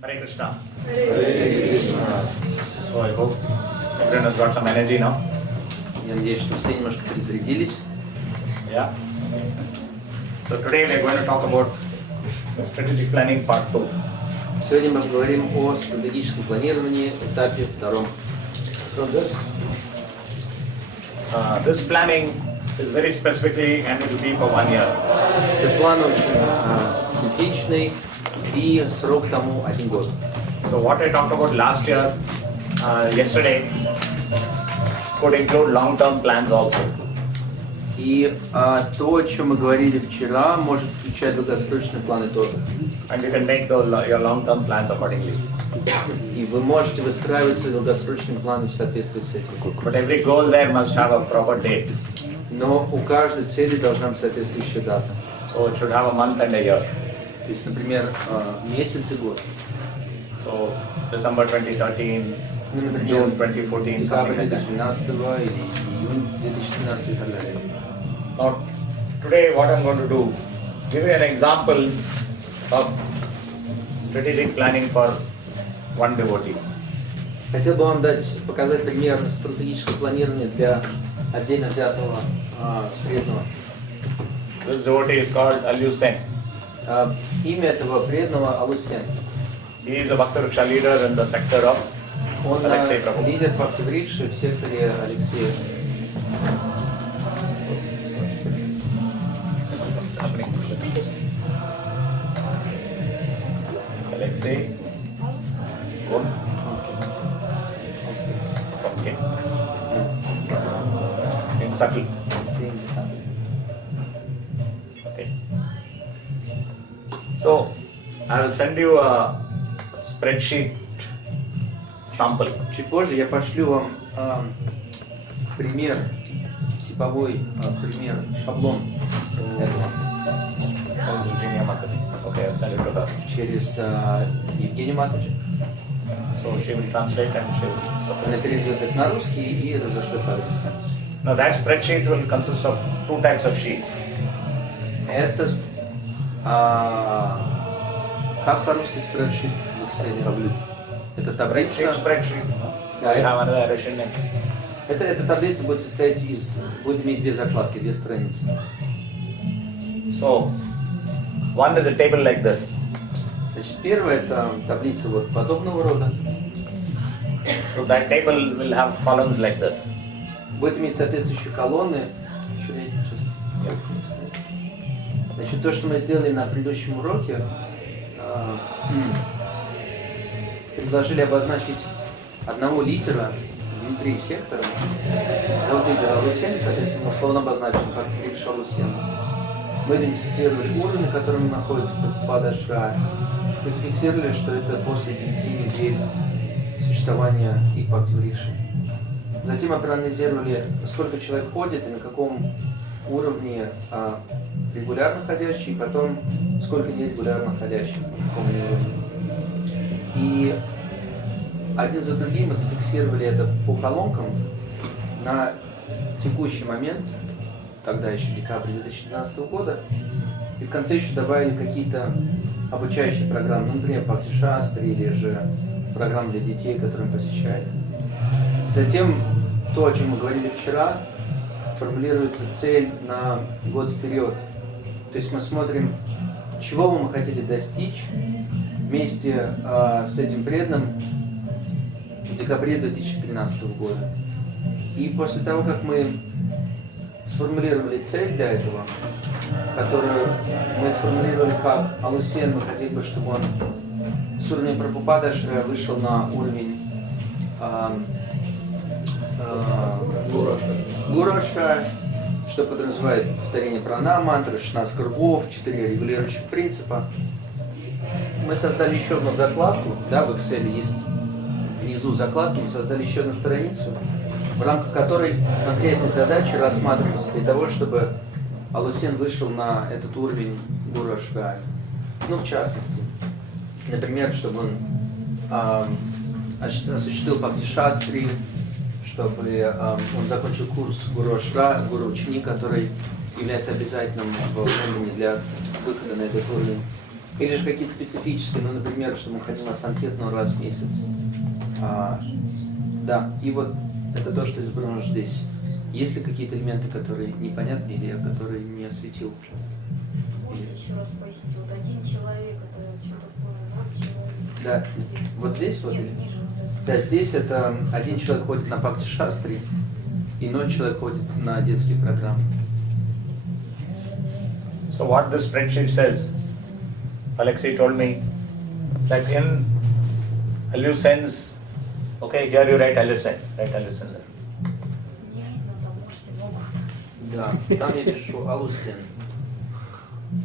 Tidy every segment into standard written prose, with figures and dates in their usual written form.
Hare Krishna. So I hope everyone has got some energy now. Я надеюсь, что все немножко перезарядились. Yeah. So today we are going to talk about strategic planning part 2. Сегодня мы поговорим о стратегическом планировании, этапе втором. So this planning is very specifically and it will be for 1 year. Этот план очень специфичный и срок тому 1 год. So what I talked about last year, yesterday, could include long-term plans also. И то, о чем мы говорили вчера, может включать долгосрочные планы тоже. And you can make your long-term plans accordingly. И вы можете выстраивать свои долгосрочные планы в соответствии с этим. But every goal there must have a proper date. Но у каждой цели должна быть соответствующая дата. So it should have a month and a year. То есть, например, месяц и год. So December 2013, Ну, например, June 2014, декабрь something like that. 2012 или июнь 2013 и так далее. Now, today what I'm going to do, give you an example of strategic planning for one devotee. Хотел бы вам показать пример стратегического планирования для отдельно взятого преданного. This devotee is called Alyu Sen. Имя этого преданного Алусен. He is a Bhakti Vriksha leader in the sector of Он Alexei Prabhu. лидер Бхакти Врикши в секторе Алексея. Alexei. Okay. In subtle. Okay. So I will send you a spreadsheet sample. Чуть позже я пошлю вам пример, типовой пример, шаблон этого That is Virginia Makati. Okay, I'll send it to her. через Евгению Матаджи. So she will translate and she will Она submit. переведет это на русский и разошлет по адресу. Now that spreadsheet will consist of 2 types of sheets. Это как по-русски спредшит в Excel? Это таблица. Spreadsheet. Да, I have another Russian name. Эта таблица будет состоять будет иметь 2 закладки, 2 страницы. So one is a table like this. Значит, первая это таблица вот подобного рода. So that table will have columns like this. Будет иметь соответствующие колонны. Значит, то, что мы сделали на предыдущем уроке, предложили обозначить одного лидера внутри сектора. Зовут лидера Алусен, соответственно, условно обозначен Бхакти Врикша Алусен. Мы идентифицировали уровень, на котором находится Прабхупада Ашрая. Мы зафиксировали, что это после 9 недель существования их Бхакти Врикши. Затем мы проанализировали, сколько человек ходит и на каком уровне регулярно ходящий, потом сколько нерегулярно ходящих, на каком уровне. И один за другим мы зафиксировали это по колонкам на текущий момент, тогда еще декабрь 2012 года, и в конце еще добавили какие-то обучающие программы, например, Бхакти Шастри или же программы для детей, которые он посещает. Затем то, о чем мы говорили вчера, формулируется цель на год вперед. То есть мы смотрим, чего бы мы хотели достичь вместе с этим преданным в декабре 2013 года. И после того, как мы сформулировали цель для этого, которую мы сформулировали как Алусен, мы хотели бы, чтобы он с уровня Прабхупады Ашрая вышел на уровень Гуру Ашрая, что подразумевает повторение пранам, мантры, 16 кругов, 4 регулирующих принципа. Мы создали еще одну закладку, да, в Excel есть внизу закладки, мы создали еще одну страницу, в рамках которой конкретные задачи рассматриваются для того, чтобы Алусен вышел на этот уровень Гуру Ашрая. Ну, в частности, например, чтобы он осуществил Бхакти Шастри, чтобы он закончил курс Гуру Ашра, Гуру Ученик, который является обязательным в Лондоне для выхода на этот уровень. Или же какие-то специфические, ну, например, что мы ходим на Санкиртану раз в месяц. Да, и вот это то, что изображено здесь. Есть ли какие-то элементы, которые непонятны или которые не осветил? Можете еще раз пояснить, вот один человек, это что такое, ноль человек? Да, вот здесь вот. Нет, ниже. Да, здесь это один человек ходит на Бхакти Шастри, и 0 человек ходит на детские программы. So what this spreadsheet says, Alexei told me that in Alucens, okay, here you write Alucen there. Не видно, там можете могут. Да, там я пишу Алусен.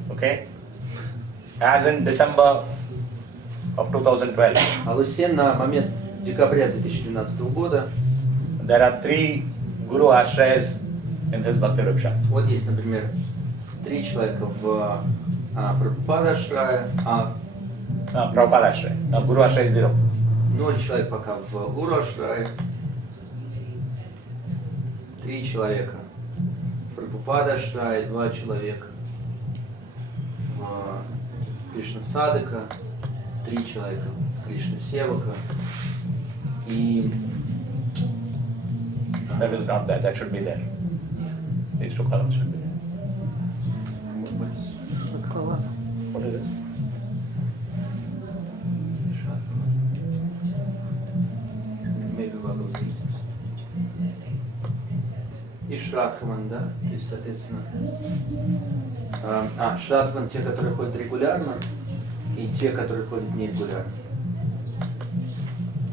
Okay, as in December of 2012, Алусен на момент декабря 2012 года. there are 3 Guru Ashrayas in his Bhakti Vriksha. Вот есть, например, 3 человека в Прабхупада Ашрае, Prabhupada Ashraya. Guru Ashraya is 0. 0 человек пока в Гуру Ашрае, 3 человека в Прабхупада Ашрае, 2 человека в Кришна Садака, 3 человека в Кришна Севака и That is not there. That should be there. These 2 columns should be there. What is it? Maybe Bhagavad Gita. И Шрадхаман, да? То есть, соответственно, Шрадхаман те, которые ходят регулярно, и те, которые ходят нерегулярно.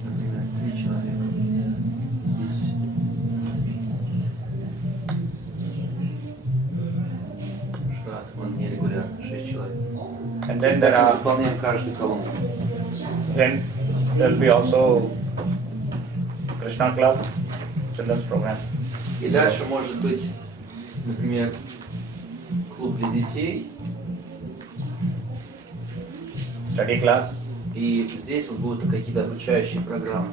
Например, 3 человека. Здесь. Шрадхаман нерегулярно, 6 человек. And То есть, then there так мы are, заполняем каждую колонку. then there will be also Krishna Club, children's program. И дальше может быть, например, клуб для детей. Study class. И здесь вот будут какие-то обучающие программы.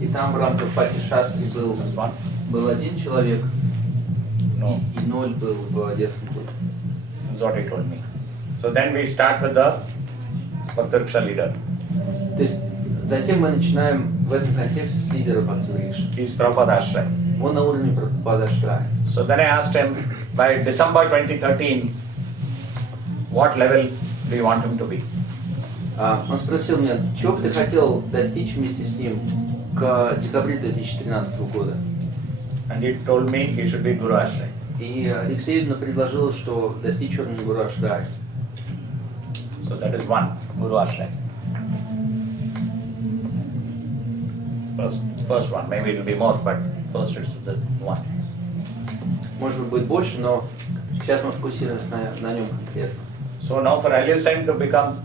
И там в рамках Бхакти Шастри был 1 человек, No, и 0 был в детском клубе. this is what he told me. So then we start with the Bhakti Vriksha leader. То есть затем мы начинаем в этом контексте с лидера Бхакти Врикши. He's Prabhupada Ashraya. Он на уровне Прабхупада Ашрая. So then I asked him, by December 2013, what level do you want him to be? Он спросил меня, чего бы ты хотел достичь вместе с ним к декабрю 2013 года? And he told me he should be Guru Ashraya. И Алексеевна предложила, что достичь уровня Гуру Ашрая. So that is 1, Guru Ashraya. First one, maybe it will be more, but first it's the 1. Может быть, будет больше, но сейчас мы фокусируемся на нем конкретно. So now for Alucen to become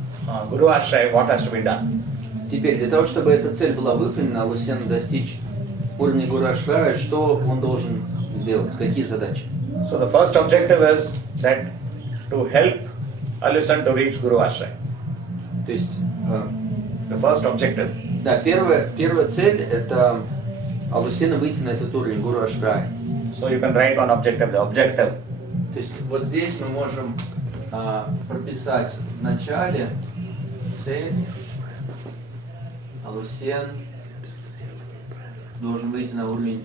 Guru Ashraya, what has to be done? Теперь, для того, чтобы эта цель была выполнена, Алусену достичь уровня Гуру Ашрая, что он должен сделать? Какие задачи? So the first objective is that to help Alucen to reach Guru Ashraya. То есть, The first objective. да, первая цель – это Алусену выйти на этот уровень Гуру Ашрая. So you can write one objective, the objective. То есть, вот здесь мы можем прописать в начале цель. Алусен должен выйти на уровень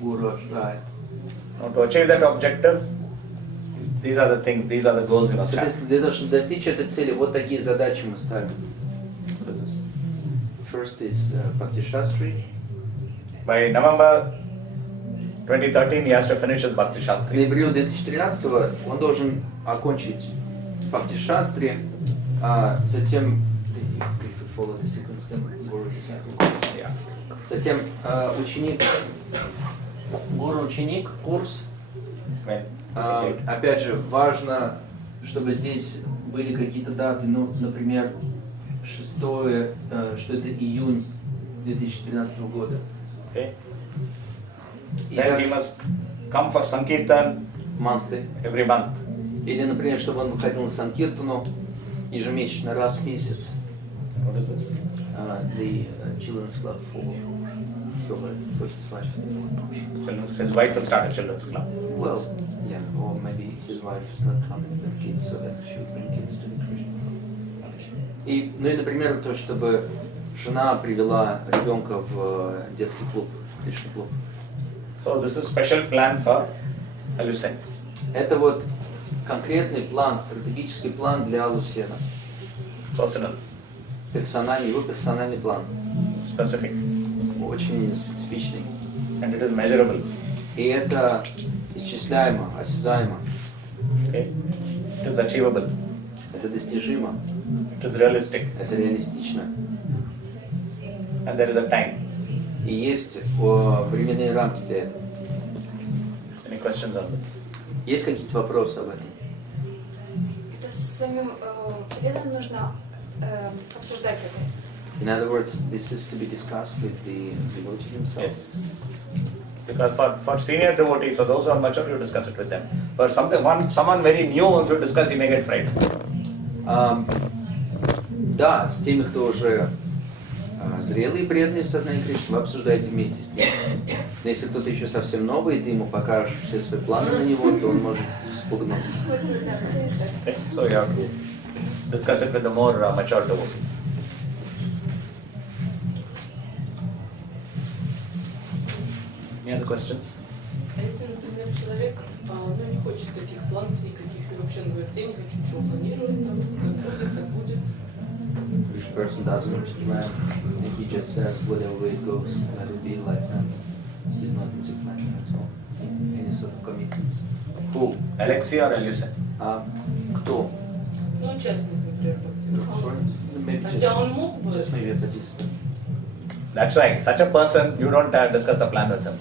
Гуру Ашрая. Now to achieve that objective, these are the things, these are the goals you must have. Соответственно, для того, чтобы достичь этой цели, вот такие задачи мы ставим. What is this? First is Bhakti Shastri. By November 2013, he has to finish his Bhakti В Shastri. ноябре 2013 он должен окончить Бхакти Шастри, а затем Yeah. затем гуру-ученик, курс. When? Опять же, важно, чтобы здесь были какие-то даты, ну, например, 6, что это июнь 2013 года. Okay. И Then he так, must come for Sankirtan monthly. every month. Или, например, чтобы он выходил на Санкиртану ежемесячно, раз в месяц. What is this? The Children's Club for provide for his wife. His wife will start a children's club. Well, yeah, or maybe his wife is not coming with kids, so that she would bring kids to the Krishna. И, ну и, например, то, чтобы жена привела ребенка в детский клуб, Кришна клуб. So this is special plan for Alusen. Это вот конкретный план, стратегический план для Лусена. Personal, Персональный, его персональный план. specific, Очень специфичный. and it is measurable. И это исчисляемо, осязаемо. Okay? It is achievable. Это достижимо. It is realistic, Это реалистично. and there is a time. И есть временные рамки для этого. Any questions on this? Есть какие-то вопросы об этом? Это с самим преданным нужно обсуждать это. In other words, this is to be discussed with the devotee himself. Yes. Because for senior devotees, for those who are mature, you discuss it with them. For someone very new, if you discuss, he may get frightened. Да, с теми, кто уже зрелые и преданные в сознании Кришны, вы обсуждаете вместе с ним. Но если кто-то еще совсем новый, и ты ему покажешь все свои планы на него, то он может испугнуться. Okay? So you have to discuss it with the more mature devotees. Any other questions? А если, например, человек не хочет таких планов никаких, и вообще он говорит, я не хочу ничего планировать, там, как будет, так будет. If a person doesn't want to plan, and he just says whatever way it goes, let it be like that. He's not into planning at all. Any sort of commitments. Who? Alexia or Alusen? А кто? Ну, участник, например, Maybe хотя он мог бы... just maybe a participant. That's right. Such a person, you don't discuss the plan with him.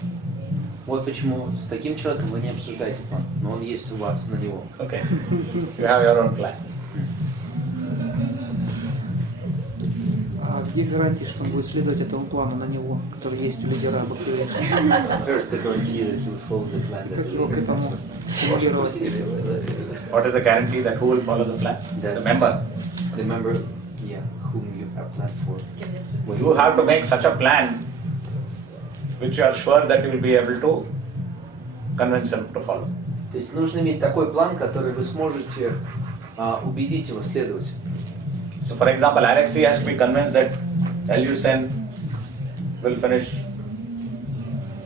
Вот почему с таким человеком вы не обсуждаете план, но он есть у вас на него. Okay. You have your own plan. А где гарантия, что он будет следовать этому плану на него, который есть у лидера Бхактивида? Where's the guarantee that he will follow the plan that Как the его к leader has этому for? стимулировать? What is the guarantee that who will follow the plan? That- The member. The member, yeah, whom you have planned for. What You have to make such a plan which you are sure that you will be able to convince him to follow. То есть нужно иметь такой план, который вы сможете убедить его следовать. So for example, Alexei has to be convinced that Alusen will finish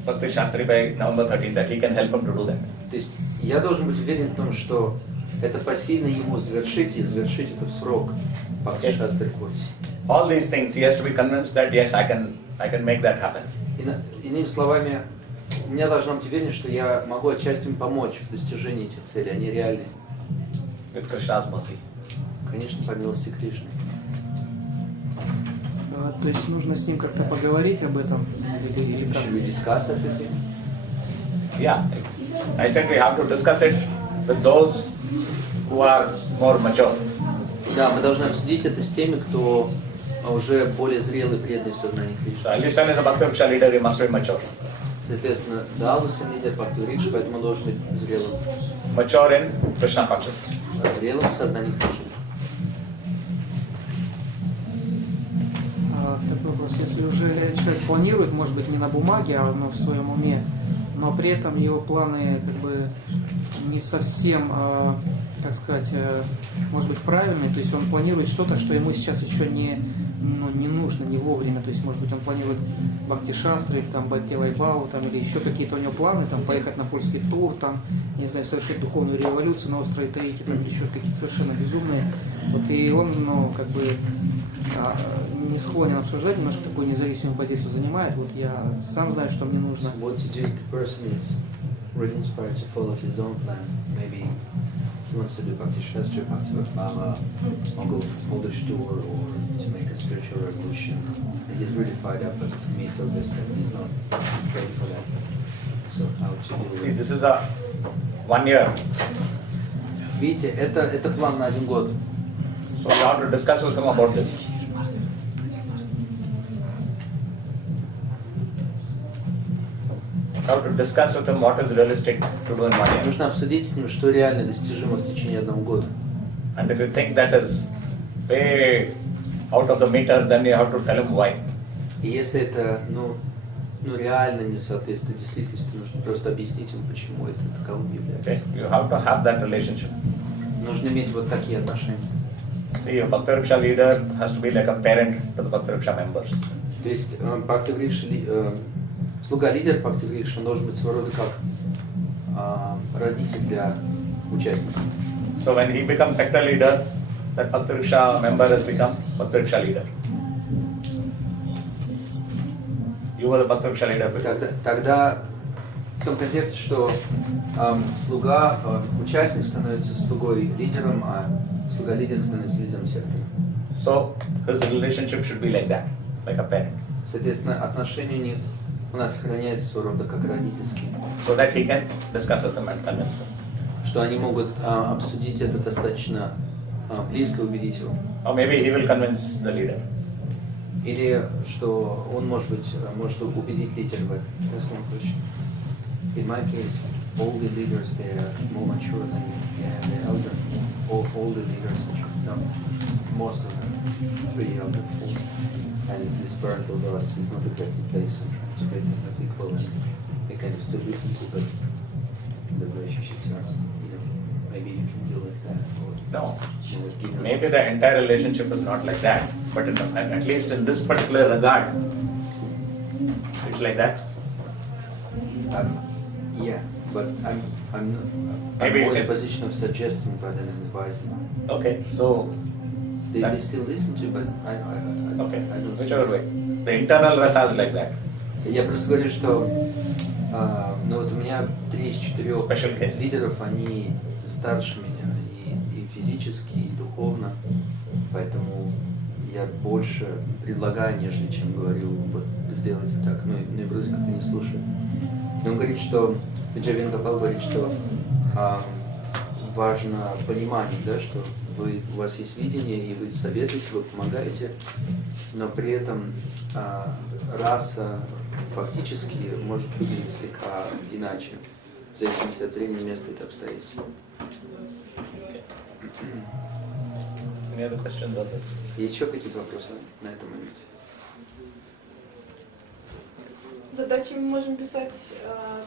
Bhakti Shastri by November 13th, that he can help him to do that. То есть я должен быть уверен в том, что это посильно ему завершить и завершить это в срок Бхакти Okay. Шастры Курс. All these things, he has to be convinced that yes, I can make that happen. Иными словами, у меня должна быть уверенность, что я могу отчасти им помочь в достижении этих целей, они реальны. With Krishna's mercy. Конечно, по милости Кришны. То есть нужно с ним как-то поговорить об этом? Или как? Should we discuss that with him? Yeah. I said we have to discuss it with those who are more mature. Да, мы должны обсудить это с теми, кто уже более зрелый, преданный в сознании Кришны. So Alusen is a Bhakti Vriksha leader, he must be mature. Соответственно, Далусан лидер Бхакти Врикша, поэтому должен быть зрелым. Mature in Krishna consciousness. Зрелым в сознании Кришны. Такой вопрос. Если уже человек планирует, может быть, не на бумаге, а в своем уме, но при этом его планы как бы не совсем, как сказать, может быть, правильные, то есть он планирует что-то, что ему сейчас еще не нужно, не вовремя, то есть, может быть, он планирует Бхакти Шастры, там, Бхакти Вайбхаву, там, или еще какие-то у него планы, там, поехать на польский тур, там, не знаю, совершить духовную революцию на острове Таити, там, еще какие-то совершенно безумные, вот, и он, как бы, не склонен обсуждать, немножко такую независимую позицию занимает, вот, я сам знаю, что мне нужно. So what to do if the person is really inspired to follow his own plan? Maybe he wants to do Bhakti Shastra, Bhakti Vibhava, or go for Polish tour, or to make a spiritual revolution. And he's really fired up, but for me it's obvious that he's not ready for that. So how to deal with See, it? this is a 1 year. Видите, это план на 1 год. So you have to discuss with him about this. You have to discuss with him what is realistic to do in 1 year. Нужно обсудить с ним, что реально достижимо в течение 1 года. And if you think that is way out of the meter, then you have to tell him why. И если это, ну, реально не соответствует действительности, нужно просто объяснить им, почему это таковым является. Okay? You have to have that relationship. Нужно иметь вот такие отношения. See, a Bhakti Vriksha leader has to be like a parent to the Bhakti Vriksha members. То есть Бхакти Врикша, слуга-лидер Бхакти Врикша должен быть своего рода как родитель для участников. So when he becomes sector leader, that Bhakti Vriksha member has become Bhakti Vriksha leader. You were the Bhakti Vriksha leader before. Тогда в том контексте, что слуга, участник становится слугой лидером, а слуга-лидер становится лидером сектора. So his relationship should be like that, like a parent. Соответственно, отношения у нас сохраняются своего рода как родительские. So that he can discuss with him and convince him. Что они могут обсудить это достаточно близко, убедить его. Or maybe he will convince the leader. Или что он, может быть, может убедить лидера в этом случае. In my case, all the leaders, they are more mature than me. Yeah, they're elder. All the leaders, no, most of them, pretty elder. And this parental loss is not exactly place I'm trying to get them as equal. And they kind of still listen to, but the relationships are, maybe you can do like that. Or, No. give them- Maybe the entire relationship is not like that, but at least in this particular regard, it's like that. Yeah, but I'm Maybe you more in a can- position of suggesting rather than advising. Okay, so They still listen to, but I okay, don't. whichever way. The internal rasa is like that. Я просто говорю, что ну вот у меня 3 из 4 Special case. лидеров, они старше меня и физически, и духовно, поэтому я больше предлагаю, нежели чем говорю, вот сделайте так, ну и вроде как не слушаю. И он говорит, что, Виджай Венгопал говорит, что важно понимание, да, что у вас есть видение, и вы советуете, вы помогаете, но при этом раса фактически может выглядеть слегка иначе, в зависимости от времени, места и обстоятельств. Any other questions on this? Есть еще какие-то вопросы на этом моменте? Задачи мы можем писать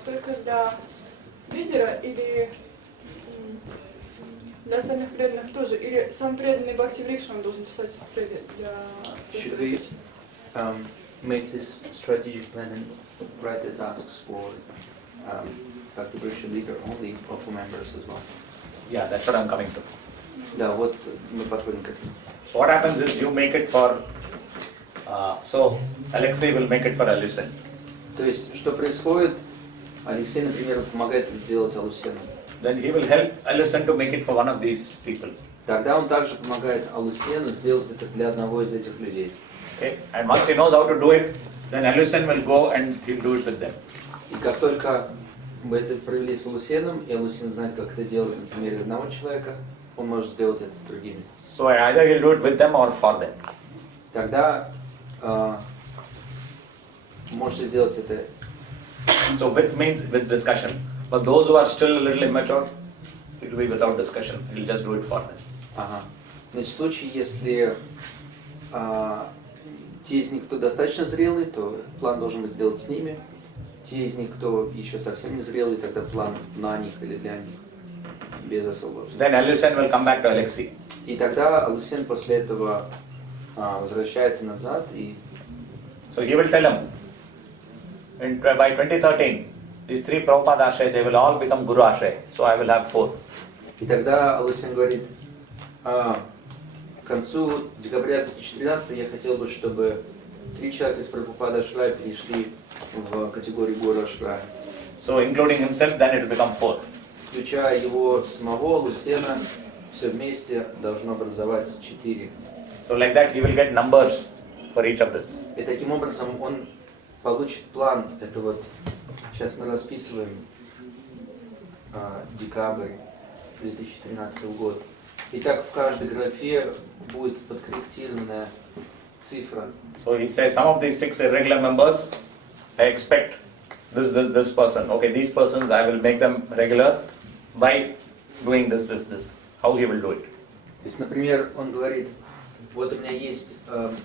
только для лидера или для остальных преданных тоже? Или сам преданный Бхакти Врикша он должен писать цели для... Should we make this strategic plan and write the tasks for Bhakti Vriksha leader only or for members as well? Yeah, that's what I'm coming to. Да, вот мы подходим к этому. What happens is you make it for, so Alexei will make it for Alucin. То есть, что происходит? Алексей, например, помогает это сделать Алусену. Then he will help Alucin to make it for one of these people. Тогда он также помогает Алусену сделать это для одного из этих людей. Okay? And once he knows how to do it, then Alucin will go and he'll do it with them. И как только мы это провели с Алусеном, и Алусен знает, как это делать на примере одного человека, он может сделать это с другими. So either he'll do it with them or for them. Тогда можете сделать это. So with means with discussion. But those who are still a little immature, it will be without discussion. He'll just do it for them. Ага. Значит, в случае, если те из них, кто достаточно зрелый, то план должен быть сделан с ними. Те из них, кто еще совсем не зрелый, тогда план на них или для них, без особого. Then Alucin will come back to Alexei. И тогда Алусен после этого возвращается назад и So he will tell him, by 2013, these 3 Prabhupada Ashray, they will all become Guru Ashray. So I will have 4. И тогда Алусен говорит, к концу декабря 2013 я хотел бы, чтобы 3 человека из Прабхупада Ашрая перешли в категорию Гуру Ашрая. So including himself, then it will become 4. Включая его самого, Алусена, все вместе должно образовать 4. So like that, he will get numbers for each of this. И таким образом он получит план. Это вот, сейчас мы расписываем декабрь 2013 года. И так в каждой графе будет подкорректированная цифра. So he says some of these 6 irregular members, I expect this person. Okay, these persons I will make them regular by doing this. How he will do it. То есть, например, он говорит, вот у меня есть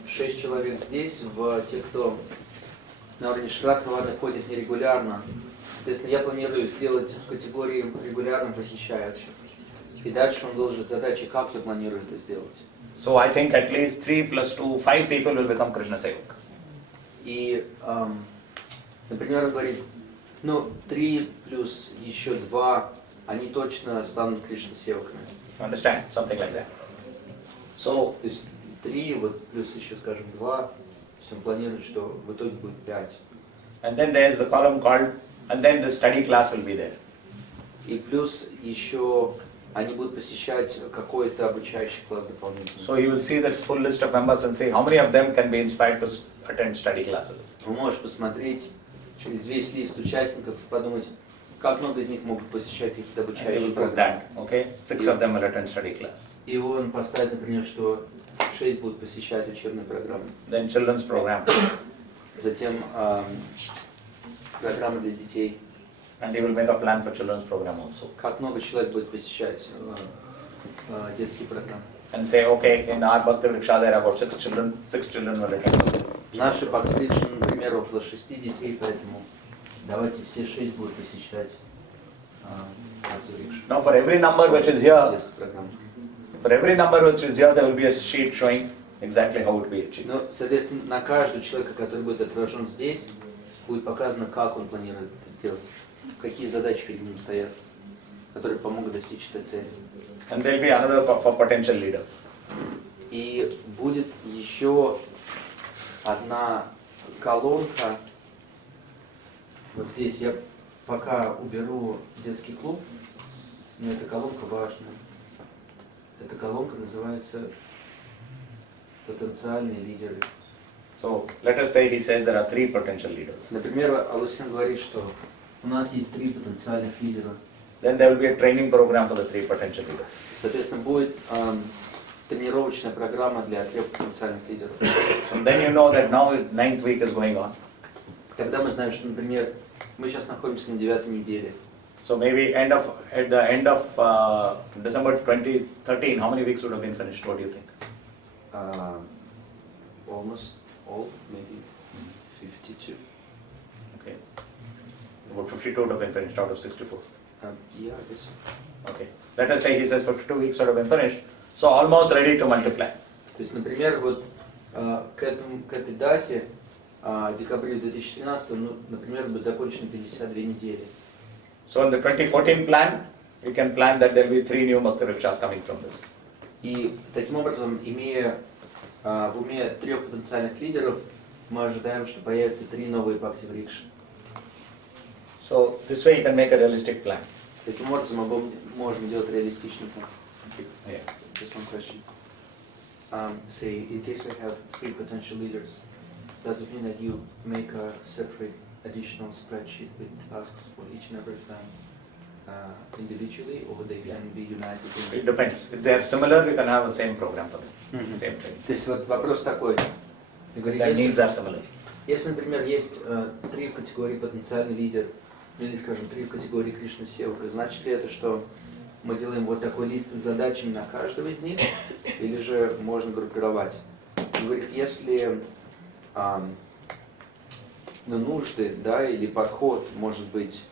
6 человек здесь, в тех, кто на уровне Шрат Равана ходит нерегулярно. Соответственно, я планирую сделать в категории регулярно посещающих. И дальше он должен задачи, как я планирую это сделать. So I think at least 3 plus 2, 5 people will become Krishna Sevak. И, например, он говорит, ну, 3 плюс еще 2, они точно станут Кришна севаками. Understand? Something like that. So, То есть 3, вот плюс еще, скажем, 2, то есть он планирует, что в итоге будет 5. and then there is a column called, and then the study class will be there. И плюс еще они будут посещать какой-то обучающий класс дополнительный. So you will see that full list of members and see how many of them can be inspired to attend study classes. Вы можете посмотреть через весь лист участников и подумать, как много из них могут посещать какие-то And you обучающие will put программы. that, okay? 6 of them will attend study class. И он поставит, например, что 6 будут посещать учебные программы. Then children's program. Затем программы для детей. And he will make a plan for children's program also. Как много человек будет посещать детские программы. And say, okay, in our Bhakti Vriksha there are about 6 children will attend. Наши Бхакти-Врикша, например, около 6 детей, поэтому давайте все 6 будут посещать Бхакти-Врикшу. Now for every number which is here, Детскую программу. for every number which is here, there will be a sheet showing exactly how it will be achieved. Но, соответственно, на каждого человека, который будет отражен здесь, будет показано, как он планирует это сделать, какие задачи перед ним стоят, которые помогут достичь этой цели. And there will be another for potential leaders. И будет еще одна колонка. Вот здесь я пока уберу детский клуб, но эта колонка важная. Эта колонка называется «Потенциальные лидеры». So let us say he says there are 3 potential leaders. Например, Алусин говорит, что у нас есть 3 потенциальных лидера. Then there will be a training program for the 3 potential leaders. Соответственно, будет тренировочная программа для 3 потенциальных лидеров. And then you know that now 9th week is going on. Когда мы знаем, что, например, мы сейчас находимся на 9-й неделе, So maybe at the end of December 2013, how many weeks would have been finished? What do you think? almost all, maybe 52. Okay. About 52 would have been finished out of 64. Yeah, I guess. Okay. Let us say he says 52 weeks would have been finished. So almost ready to multiply. То есть, например, вот к этой дате, декабрю 2013, ну, например, будет закончено 52 недели. So in the 2014 plan, we can plan that there will be 3 new Bhakti Vrikshas coming from this. И таким образом, имея в уме 3 потенциальных лидеров, мы ожидаем, что появятся 3 новые Бхакти-Врикши. So this way you can make a realistic plan. Таким образом, мы можем делать реалистичный план. Yeah. Just one question. Say, in case we have 3 potential leaders, does it mean that you make a separate additional spreadsheet with tasks for each and every time individually, or they can be united? It depends. If they are similar, you can have the same program for them, same thing. То есть вот вопрос такой. Я говорю, Their needs are similar. если, например, есть 3 в категории потенциальный лидер, или, скажем, 3 в категории Кришна Севака, значит ли это, что мы делаем вот такой лист с задачами на каждого из них, или же можно группировать? Он говорит, если нужды, да, или подход может быть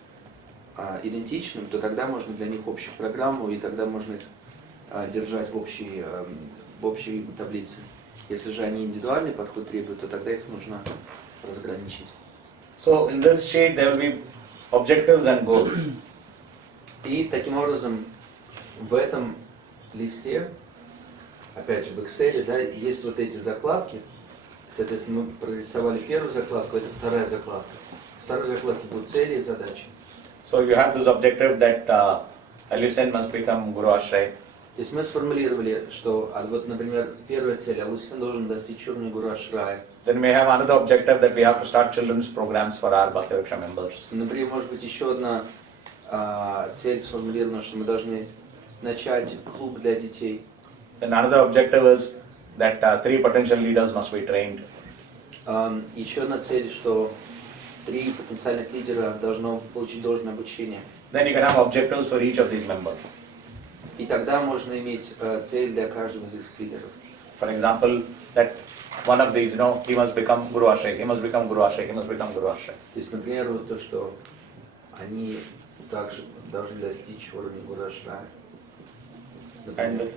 идентичным, то тогда можно для них общую программу, и тогда можно их держать в общей таблице. Если же они индивидуальный подход требуют, то тогда их нужно разграничить. So in this sheet there will be objectives and goals. И таким образом в этом листе, опять же в Excel, да, есть вот эти закладки. Соответственно, мы прорисовали первую закладку, это вторая закладка. В второй закладке будут цели и задачи. So you have this objective that Alusen must become Guru Ashray. То есть мы сформулировали, что, вот, например, первая цель, Алусин должен достичь уровня Гуру Ашрая. Then we have another objective that we have to start children's programs for our Bhakti Vriksha members. Например, может быть еще одна цель сформулирована, что мы должны начать клуб для детей. Then another objective is that 3 potential leaders must be trained. Еще одна цель, что 3 потенциальных лидера должно получить должное обучение. Then you can have objectives for each of these members. И тогда можно иметь цель для каждого из этих лидеров. For example, that one of these, he must become Guru Ashray, he must become Guru Ashray, he must become Guru Ashray. То есть, например, вот то, что они также должны достичь уровня Гурашра. And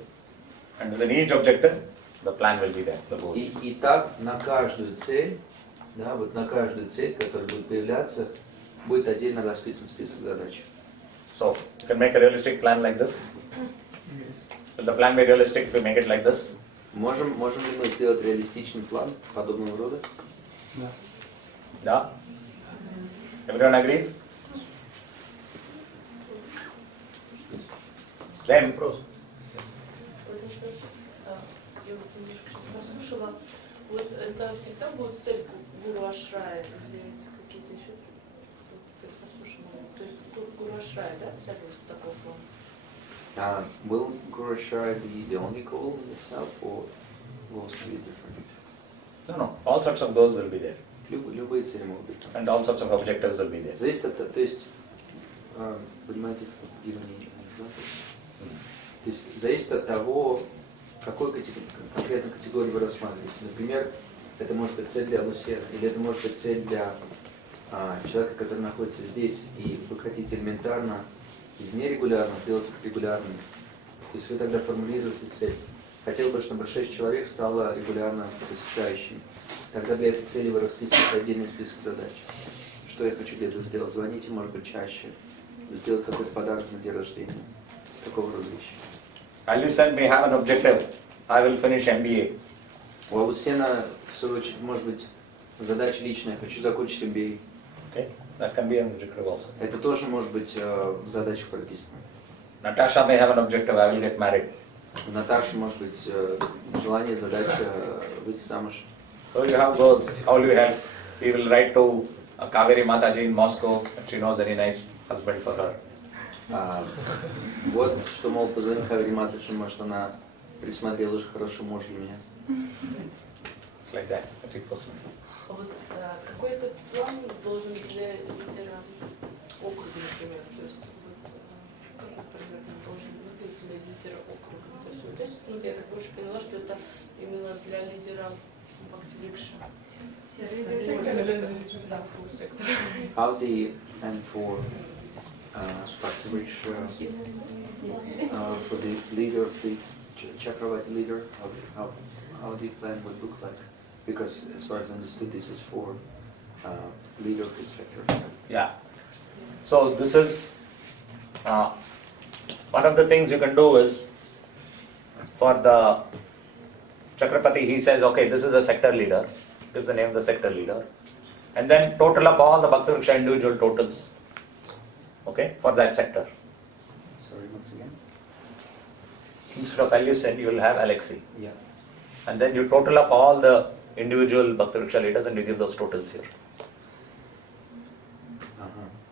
within each objective, the plan will be there, the goals. И так на каждую цель, да, вот на каждую цель, которая будет появляться, будет отдельно расписан список задач. So, you can make a realistic plan like this. Will the plan be realistic if we make it like this? Можем ли мы сделать реалистичный план подобного рода? Да. Yeah? Everyone agrees? Then, Вопрос. Вот это, я вот немножко сейчас послушала. Вот это всегда будет цель Гуру Ашрая или какие-то еще? Вот я послушала. То есть Гуру Ашрая, да, цель вот такого плана? Will Gurashara be the only goal in itself, or goals will be different? no, all sorts of goals will be there. Любые цели могут быть. And all sorts of objectives will be there. Зависит от, то есть, понимаете, то есть зависит от того, какой конкретной категории вы рассматриваете. Например, это может быть цель для Лусера, или это может быть цель для человека, который находится здесь, и вы хотите элементарно из нерегулярного сделать их регулярным. То есть вы тогда формулируете цель. Хотел бы, чтобы 6 человек стало регулярно посещающими. Тогда для этой цели вы расписываете отдельный список задач. Что я хочу для этого сделать? Звоните, может быть, чаще. Сделать какой-то подарок на день рождения. Такого рода вещи. Alucent may have an objective. I will finish MBA. У Алусена, в свою очередь, может быть, задача личная. Хочу закончить MBA. Okay, that can be an objective also. Это тоже может быть в задачах прописано. Natasha may have an objective. I will get married. У Наташи может быть желание, задача выйти замуж. So you have goals. How will you help? We will write to Kaveri Mataji in Moscow. If she knows any nice husband for her. Вот, что, мол, позвони Кавери Матрице, может, она присмотрела уже хороший муж для меня. It's like that. 30%. А вот какой-то план должен для лидера округа, например. То есть, вот, как, например, он должен быть для лидера округа. То есть, вот здесь, ну, я так больше поняла, что это именно для лидера Бхакти-Врикша. How the plan for Bhakti-Vriksha, for the leader of the Chakravati leader, how the plan would look like? Because as far as I understood, this is for leader of his sector. Yeah. So this is one of the things you can do is for the Chakrapati, he says, okay, this is a sector leader, gives the name of the sector leader, and then total up all the Bhakti Vriksha individual totals, okay, for that sector. Sorry, once again. Instead of Alucent, you will have Alexei. Yeah. And then you total up all the individual Bhakti Vriksha leaders and you give those totals here.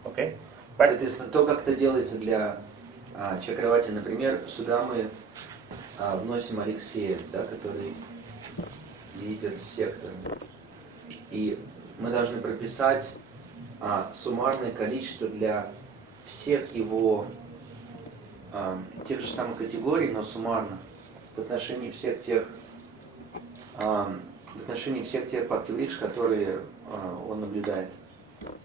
Okay? But Соответственно, то, как это делается для Чакравати, например, сюда мы вносим Алексея, да, который лидер сектора. И мы должны прописать суммарное количество для всех его тех же самых категорий, но суммарно в отношении всех тех Бхакти-Врикш, которые он наблюдает.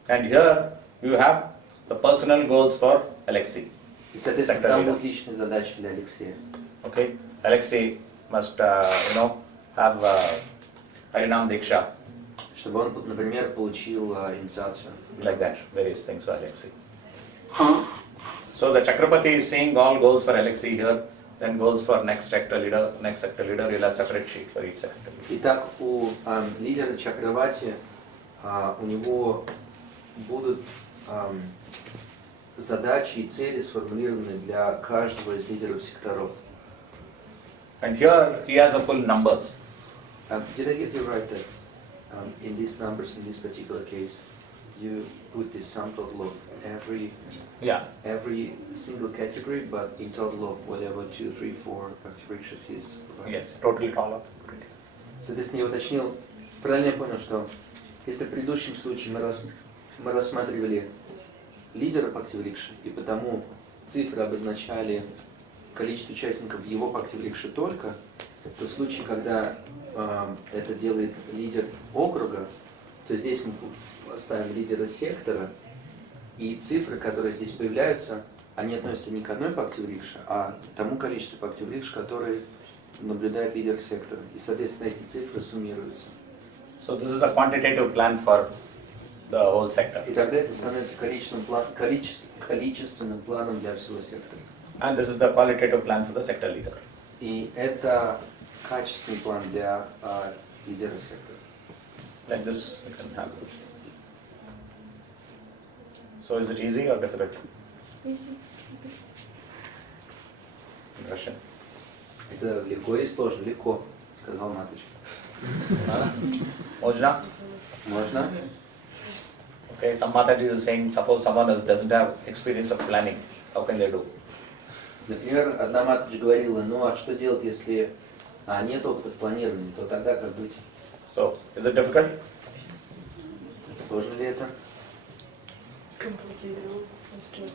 and here you have the personal goals for Alexei. И, соответственно, Sector там leader. будут личные задачи для Алексея. Okay? Alexei must, have Harinam Diksha, Чтобы он, например, получил инициацию. like that, various things for Alexei. So the Chakrapati is seeing all goals for Alexei here, then goals for next sector leader, you'll have separate sheet for each sector leader. Итак, у лидера Чакравати у него будут задачи и цели сформулированы для каждого из лидеров секторов. And here he has the full numbers. Did I get you right that in these numbers, in this particular case, you put the sum total of Yeah. every single category, but in total of whatever 2, 3, 4 Bhakti-Vrikshas is provided? Yes, totally all up. Соответственно, я уточнил, правильно я понял, что если в предыдущем случае мы рассматривали лидера Бхакти-Врикши, и потому цифры обозначали количество участников его Бхакти-Врикши только, то в случае, когда это делает лидер округа, то здесь мы поставим лидера сектора, и цифры, которые здесь появляются, они относятся не к одной пактиврикше, а к тому количеству пактиврикш, которые наблюдает лидер сектора. И, соответственно, эти цифры суммируются. So this is a quantitative plan for the whole sector. И тогда это становится количественным планом для всего сектора. And this is the qualitative plan for the sector leader. И это качественный план для лидера сектора. Like this, you can have it. So is it easy or difficult? Easy. In Russian? Это легко и сложно. Легко, сказал Матыч. Можно? Можно? Okay, some Mataji is saying, suppose someone doesn't have experience of planning, how can they do? Например, одна Матыч говорила, ну а что делать, если нет опыта планирования, то тогда как быть? So, is it difficult? Сложно ли это? Complicated, если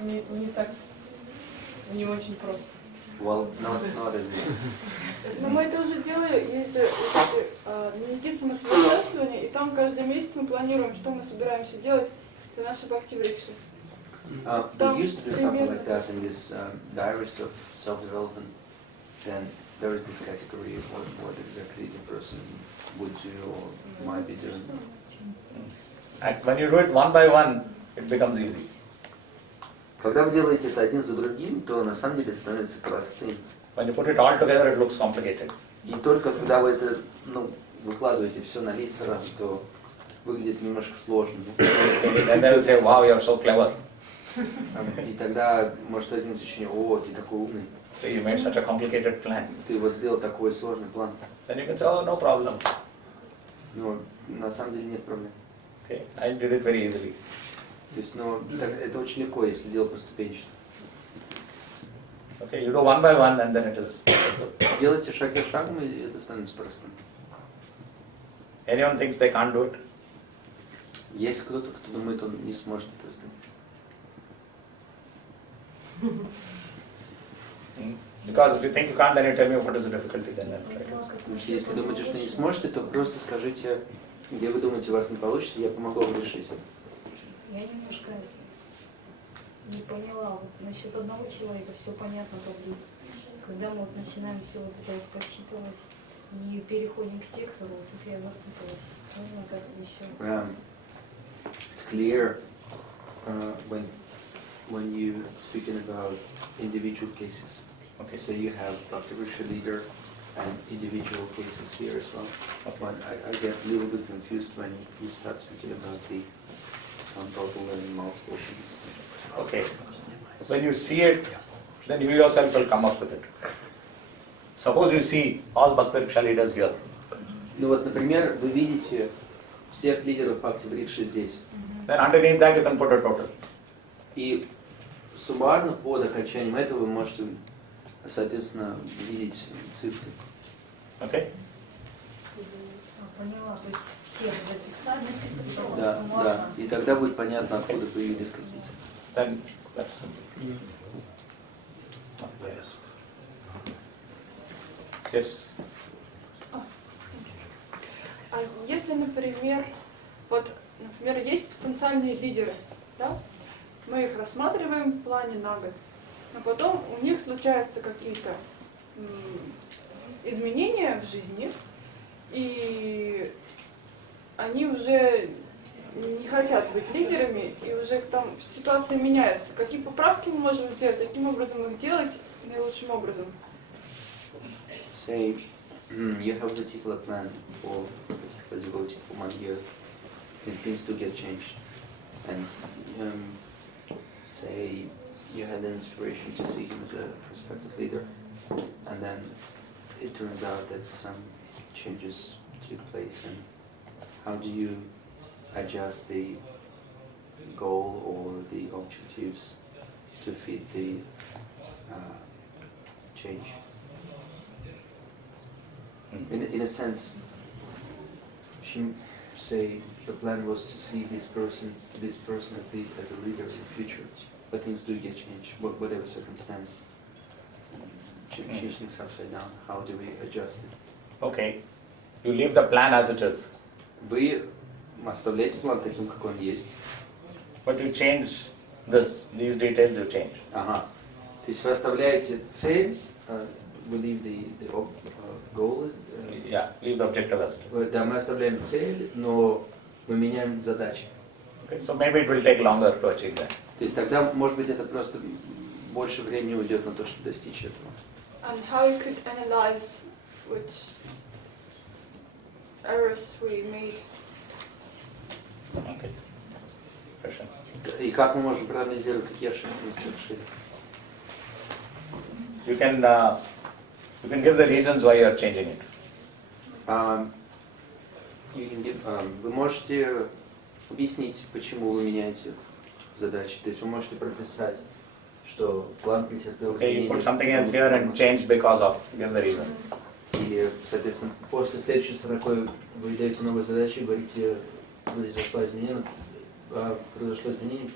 не так, не очень просто. Well, not as Но мы это уже делали, есть же дневники самосовершенствования, и там каждый месяц мы планируем, что мы собираемся делать для нашей бактиврикши. We used to do something like that in this diaries of self-development. Then there is this category of what exactly the person would do or might be doing. And when you do it one by one, it becomes easy. Когда вы делаете это один за другим, то на самом деле становится простым. When you put it all together, it looks complicated. И только когда вы это, выкладываете все на лист сразу, то выглядит немножко сложно. And they will say, wow, you're so clever. И тогда может возникнуть ощущение, о, ты такой умный, So you made such a complicated plan. ты вот сделал такой сложный план. Then you can say, oh, no problem. Но на самом деле нет проблем. Okay, I did it very easily. То есть, это очень легко, если делать поступенчато. Okay, you do one by one and then it is. Делайте шаг за шагом, и это становится простым. Anyone thinks they can't do it? Есть кто-то, кто думает, он не сможет это сделать. Because if you think you can't, then you tell me what is the difficulty then. I'll try to- Потому что если думаете, что не сможете, то просто скажите, где вы думаете, у вас не получится, я помогу вам решить. Я немножко не поняла. Вот насчет одного человека все понятно таблица. Когда мы вот начинаем все вот это вот подсчитывать и переходим к сектору, тут я запуталась. Можно как еще? It's clear when you speaking about individual cases. Okay, so you have Dr. Richard leader and individual cases here as well. Okay. But I get a little bit confused when you start speaking about the sum total and multiple things. Okay. When you see it, then you yourself will come up with it. Suppose you see all Bhakti Riksha leaders here. Ну вот, например, вы видите всех лидеров Бхакти-врикши здесь. Then underneath that you can put a total. И суммарно под окончанием этого вы можете, соответственно, видеть цифры. Okay? Поняла, то есть всех записать, несколько строк, Да, да. суммарно. И тогда будет понятно, откуда появились какие цифры. Then that's simple. Yes. А если, например, есть потенциальные лидеры, да? Мы их рассматриваем в плане на год, но потом у них случаются какие-то изменения в жизни, и они уже не хотят быть лидерами, и уже там ситуация меняется. Какие поправки мы можем сделать, каким образом их делать наилучшим образом? Say, you have a particular plan for a particular devotee for 1 year, and things do get changed. And say you had the inspiration to see him as a prospective leader, and then it turns out that some changes took place. And how do you adjust the goal or the objectives to fit the change? In a sense, she say the plan was to see this person as a leader in the future, but things do get changed. Whatever circumstance, change things upside down. How do we adjust it? Okay, you leave the plan as it is, Вы оставляете план таким, как он есть. but you change these details you change. Ага. То есть вы оставляете цель, we leave the goal. Yeah, leave the objective as it is. Да, мы оставляем цель, но мы меняем задачи. Okay, so maybe it will take longer to achieve that. То есть тогда, может быть, это просто больше времени уйдет на то, чтобы достичь этого. And how you could analyze which errors we made. Okay. Question. И как мы можем проанализировать, какие ошибки мы совершили? You can give the reasons why you are changing it. Вы можете объяснить, почему вы меняете задачи. То есть вы можете прописать, что план претерпел Okay, you put изменения. something else here and change because of. Give the reason. И, соответственно, после следующей строкой вы даете новые задачи и говорите, произошло изменение,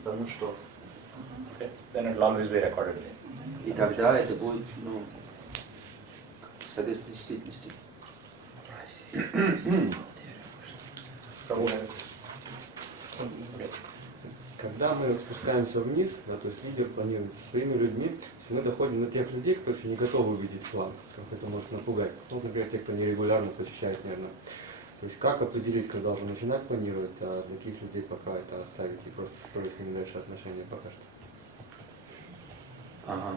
потому что. Okay. Then it will always be recorded. И тогда это будет, соответственно, действительности. Когда мы спускаемся вниз, да, то есть лидер планирует со своими людьми, мы доходим до тех людей, кто еще не готовы увидеть план, как это может напугать. Ну, например, те, кто нерегулярно посещает, наверное. То есть как определить, когда уже начинать планировать, а таких людей пока это оставить и просто строить с ними дальше отношения пока что. Ага.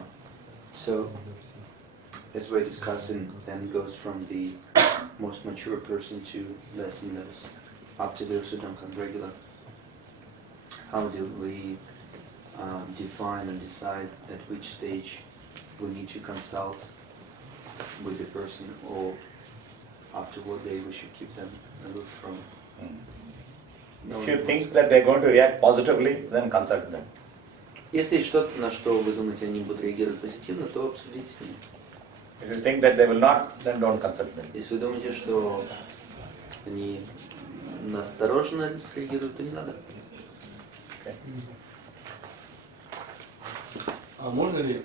So, as we're discussing, then it goes from the most mature person to less and less, up to those who don't come regular. How do we define and decide at which stage we need to consult with the person, or up to what day we should keep them aloof from? If you think that they're going to react positively, then consult them. Если есть что-то, на что вы думаете, они будут реагировать позитивно, то обсудите с ними. If you think that they will not, then don't consult them. Если вы думаете, что они настороженно среагируют, то не надо. Okay. А можно ли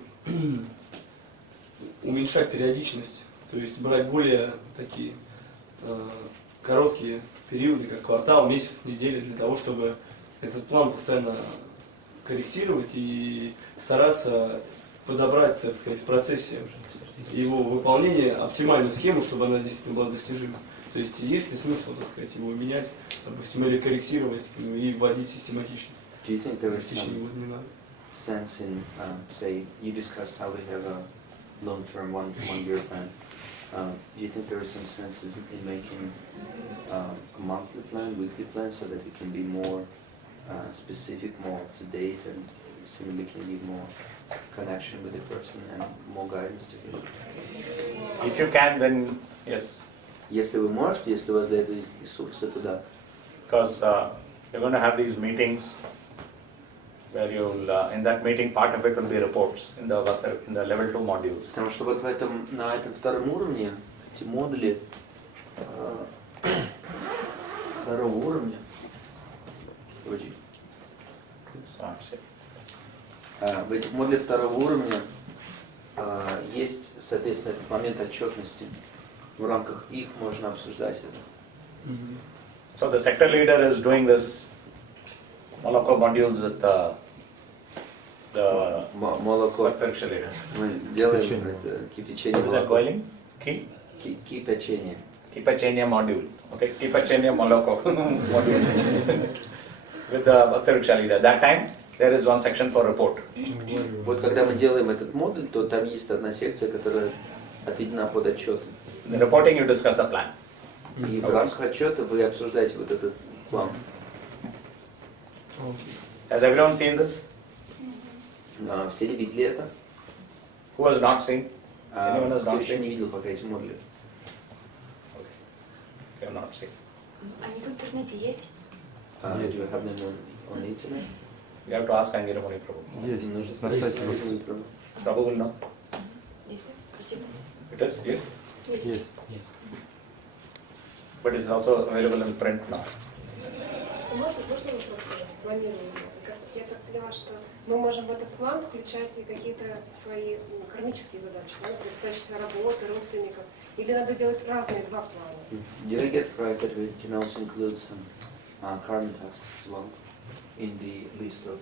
уменьшать периодичность, то есть брать более такие короткие периоды, как квартал, месяц, неделя, для того, чтобы этот план постоянно корректировать и стараться подобрать, так сказать, в процессе его выполнения оптимальную схему, чтобы она действительно была достижима. То есть есть ли смысл, так сказать, его менять, допустим, или корректировать и вводить систематичность? Do you think there is В течение some года не надо. sense in, say, you discussed how we have a long-term one-year plan. Do you think there is some sense in making a monthly plan, weekly plan, so that it can be more specific, more up-to-date, and similarly can give more connection with the person and more guidance to him? If you can, then yes, Если вы можете, если у вас для этого есть ресурсы, то да. because you're going to have these meetings where you'll, in that meeting, part of it will be reports in the level 2 modules. Потому что вот на этом втором уровне, эти модули второго уровня, в этих модулях второго уровня есть, соответственно, этот момент отчетности. В рамках их можно обсуждать это. So the sector leader is doing this Moloko modules with the Молоко. Bhaktariksha leader. Мы делаем это кипячение What is that молока. boiling? Кипячение. Kipachenia module. Okay, Kipachenia Moloko module with the Bhaktariksha leader. That time there is one section for report. Вот когда мы делаем этот модуль, то там есть одна секция, которая отведена под отчеты. In the reporting you discuss the plan. И в рамках отчета вы обсуждаете вот этот план. Has everyone seen this? Все ли видели это? Who has not seen? Anyone has Кто not еще seen? не видел пока эти модули? You have not seen. Они в интернете есть? Do you have them on the internet? You have to ask Angiramani Prabhu. Есть, Нужно на сайте спросить, есть. Prabhu will know. Есть? Спасибо. It is, yes. Есть. But it's also available in print now. Можно вопрос тоже? Планирование. Я так поняла, что мы можем в этот план включать и какие-то свои кармические задачи, да, касающиеся работы, родственников. Или надо делать разные два плана? Did I get right that we can also include some karma tasks as well in the list of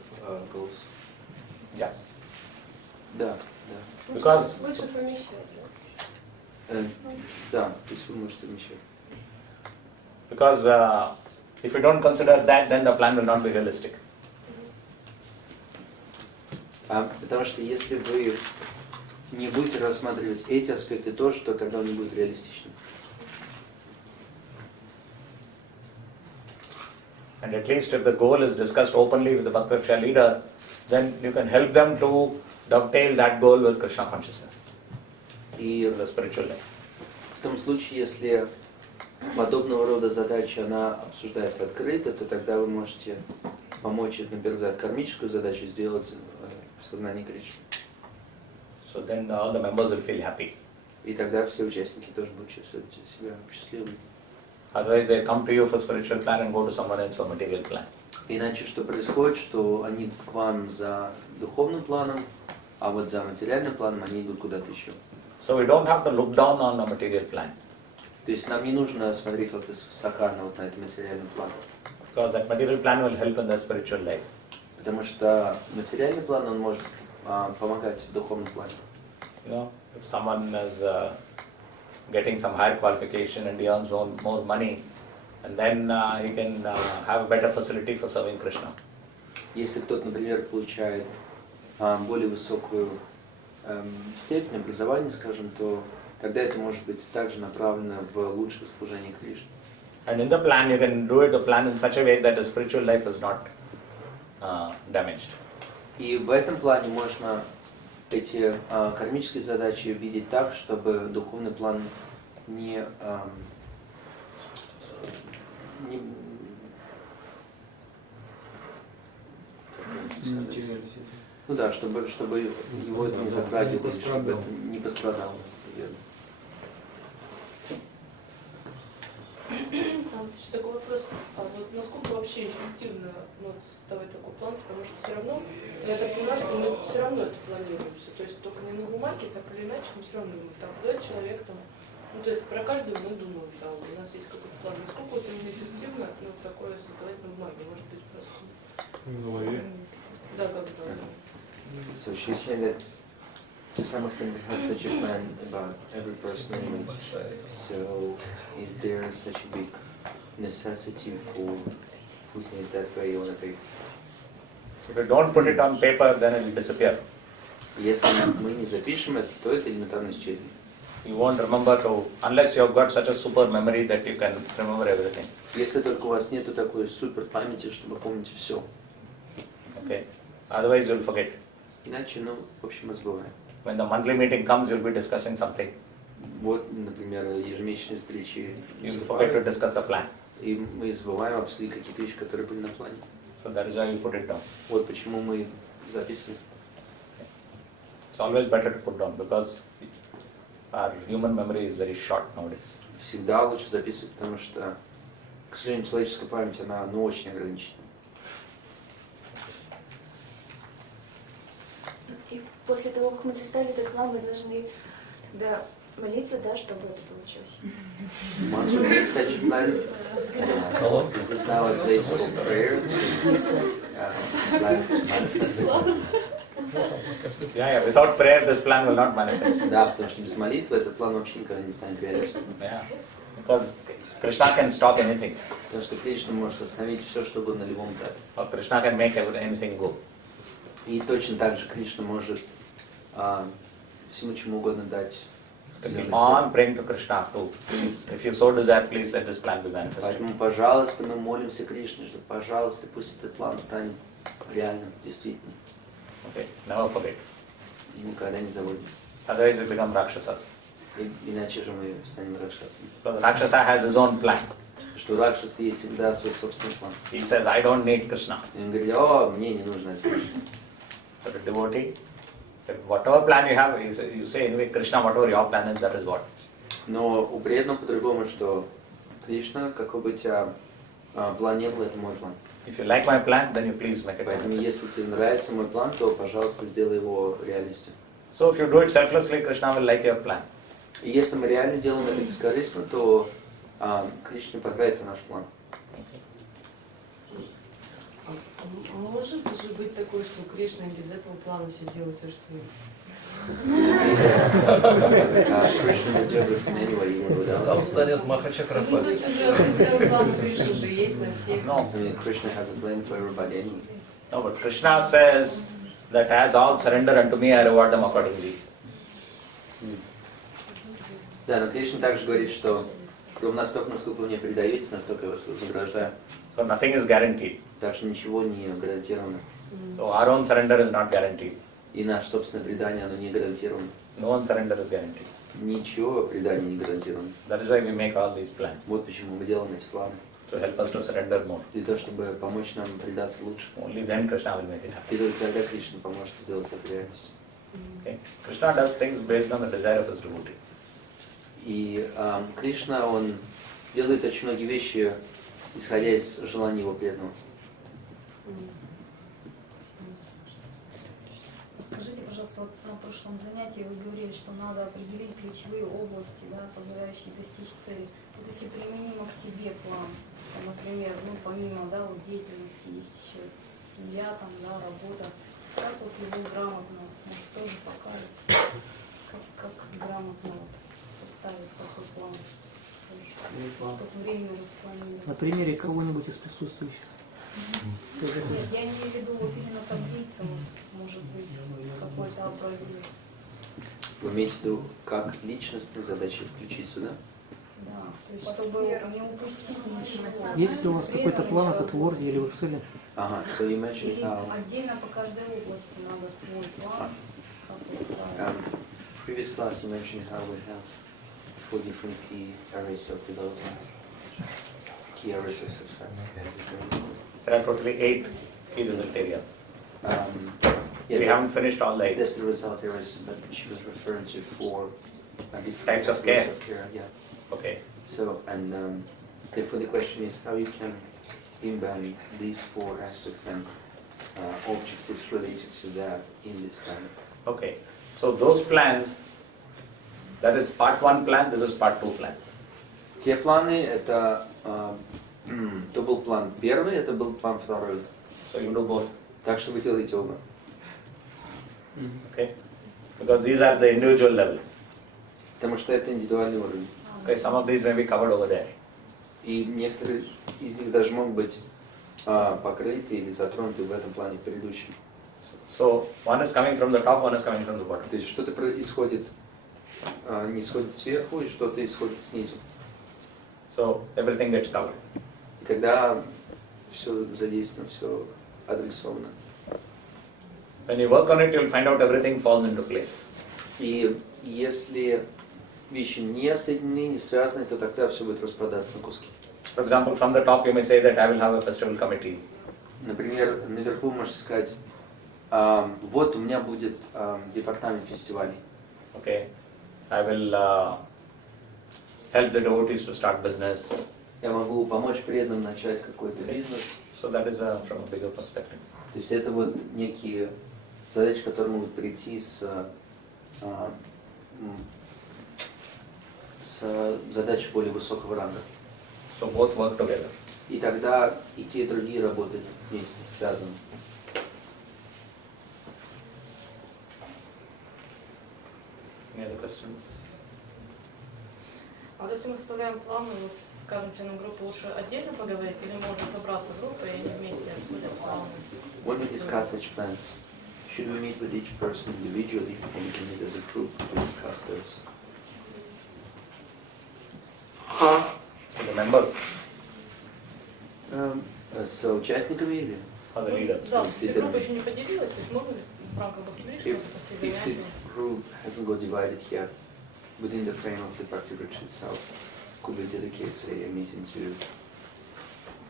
goals? Yeah. Да, Because- Лучше совмещать, да? да. Да, то есть вы можете совмещать. Because if you don't consider that, then the plan will not be realistic. Потому что если вы не будете рассматривать эти аспекты тоже, то тогда он не будет реалистичным. And at least if the goal is discussed openly with the Bhakti Vriksha leader, then you can help them to dovetail that goal with Krishna consciousness, И the spiritual life. в том случае, если подобного рода задача, она обсуждается открыто, то тогда вы можете помочь, например, за кармическую задачу сделать в сознании Кришны. So then all the members will feel happy. И тогда все участники тоже будут чувствовать себя счастливыми. Otherwise they come to you for spiritual plan and go to someone else for material plan. Иначе что происходит, что они идут к вам за духовным планом, а вот за материальным планом они идут куда-то еще. So we don't have to look down on the material plan, То есть нам не нужно смотреть как-то свысока вот на этот материальный план. because that material plan will help in the spiritual life. Потому что материальный план, он может помогать в духовном плане. You know, if someone is getting some higher qualification and he earns more money, and then he can have a better facility for serving Krishna. Если кто-то, например, получает более высокую степень образования, скажем, то тогда это может быть также направлено в лучшее служение Кришне. And in the plan, you can do it the plan in such a way that the spiritual life is not damaged. И в этом плане можно эти кармические задачи видеть так, чтобы духовный план не ну да, чтобы его это не затрагивало, чтобы это не пострадало. Еще такой вопрос, вот насколько вообще эффективно создавать такой план, потому что все равно, я так понимаю, что мы все равно это планируем все, то есть только не на бумаге, так или иначе, мы все равно думаем, там, да, человек там, ну то есть про каждого мы думаем, там, у нас есть какой-то план, насколько это именно эффективно, такое создавать на бумаге, может быть, просто... В голове. Да, как-то. So she's saying that to some extent we have such a plan about every person anyway. So is there such a big necessity for putting it that way on a paper? If you don't put it on paper, then it will disappear. Если мы не запишем это, то это элементарно исчезнет. You won't remember to, unless you have got such a super memory that you can remember everything. Если только у вас нету такой супер памяти, чтобы помнить все. Okay. Otherwise, you'll forget. Иначе, в общем, мы забываем. When the monthly meeting comes, you'll be discussing something. Вот, например, ежемесячные встречи You'll forget to discuss the plan. и мы забываем обсудить какие-то вещи, которые были на плане. So that is why you put it down. Вот почему мы записываем. It's always better to put down because our human memory is very short nowadays. Всегда лучше записывать, потому что, к сожалению, человеческая память, она очень ограничена. И после того, как мы составили этот план, мы должны тогда молиться, да, чтобы это получилось. Once we made such a plan, is it now a place for prayer to manifest? Yeah, without prayer, this plan will not manifest. Да, потому что без молитвы этот план вообще никогда не станет реальностью. Yeah, because Krishna can stop anything, Потому что Кришна может остановить все, что угодно на любом этапе. or Krishna can make anything go. И точно так же Кришна может всему чему угодно дать. To keep on praying to Krishna too. Please, if you so desire, please let this plan be manifested. Поэтому, пожалуйста, мы молимся Кришне, что, пожалуйста, пусть этот план станет реальным, действительно. Okay, never forget. И никогда не забудем. Otherwise, we become Rakshasas. Иначе же мы станем Ракшасами. So the Rakshasa has his own plan. Что у Ракшаса есть всегда свой собственный план. He says, I don't need Krishna. И он говорит, о, мне не нужно это Кришна. But a devotee, whatever plan you have, you say anyway, Krishna, whatever your plan is, that is what. Но у преданного по-другому, что Кришна, какой бы у тебя план не был, это мой план. If you like my plan, then you please make it Поэтому, manifest. если тебе нравится мой план, то, пожалуйста, сделай его реальностью. So if you do it selflessly, Krishna will like your plan. И если мы реально делаем это бескорыстно, то Кришне понравится наш план. Может же быть такое, что Кришна без этого плана все сделает, все, что Кришна will do everything anyway, even without Там it. станет Маха Ну, то Чакрапати. есть уже определенный план Кришны уже есть на всех. No, I mean, Krishna has a plan for everybody anyway. no, but Krishna says that as all surrender unto me, I reward them accordingly. Да, но Кришна также говорит, что настолько, насколько вы мне предаетесь, настолько я вас вознаграждаю. So nothing is guaranteed. Так что ничего не гарантировано. So our own surrender is not guaranteed. И наше собственное предание, оно не гарантировано. No one surrender is guaranteed. Ничего предания не гарантировано. That is why we make all these plans, Вот почему мы делаем эти планы. to help us to surrender more. Для того, чтобы помочь нам предаться лучше. Only then Krishna will make it happen. И только тогда Кришна поможет сделать это реальностью. Okay? Krishna does things based on the desire of his devotee. И Кришна, он делает очень многие вещи, исходя из желаний его преданного. Скажите, пожалуйста, вот на прошлом занятии вы говорили, что надо определить ключевые области, да, позволяющие достичь цели. Вот если применимо к себе план, там, например, ну, помимо, да, вот деятельности есть еще семья, там, да, работа, как вот его грамотно, может, тоже покажете, как грамотно вот составить такой план, чтобы время распланировать. На примере кого-нибудь из присутствующих. Нет, я имею в виду вот именно таблица, вот, может быть, какой-то образец. Вы имеете в виду, как личностные задачи включить сюда? Да, то есть чтобы не упустить ничего. Есть ли у вас какой-то план, этот в Word или в Excel? Ага, so you mentioned Или how отдельно по каждой области надо свой план. Как вот правильно. previous class you mentioned how we have 4 different key areas of development, key areas of success. There are totally 8 key result areas. Yeah, We haven't finished all the 8. that's the result areas, but she was referring to 4 different Types of areas care. of care. Yeah. Okay. So, and therefore the question is how you can embed these 4 aspects and objectives related to that in this plan. Okay. So those plans, that is part 1 plan, this is part 2 plan. Те планы, это то был план первый, это был план второй. So you do both. Так что вы делаете оба. Okay. Because these are the individual level. Потому что это индивидуальный уровень. Okay. Some of these may be covered over there. И некоторые из них даже могут быть покрыты или затронуты в этом плане предыдущем. So one is coming from the top, one is coming from the bottom. То есть что-то происходит, не исходит сверху, и что-то исходит снизу. So everything gets covered. И тогда все задействовано, все адресовано. When you work on it, you'll find out everything falls into place. И если вещи не соединены, не связаны, то тогда все будет распадаться на куски. For example, from the top you may say that I will have a festival committee. Например, наверху можете сказать, вот у меня будет департамент фестивалей. Okay. I will help the devotees to start business. Я могу помочь преданным начать какой-то бизнес. So that is from a bigger perspective. То есть это вот некие задачи, которые могут прийти с задачей более высокого ранга. So both work together. И тогда и те, и другие работают вместе, связаны. Any other questions? А вот если мы составляем планы, вот, скажем, членам группы лучше отдельно поговорить, или можно собраться в группу и они вместе обсудят планы? When we discuss such plans, should we meet with each person individually, or we can meet as a group to discuss those? The members С участниками или? or the leaders? Да, если группа еще не поделилась, то есть можно ли в рамках Бхакти-Врикши If the занятия? group hasn't got divided yet, within the frame of the Bhakti Vriksha itself, could we dedicate, say, a meeting to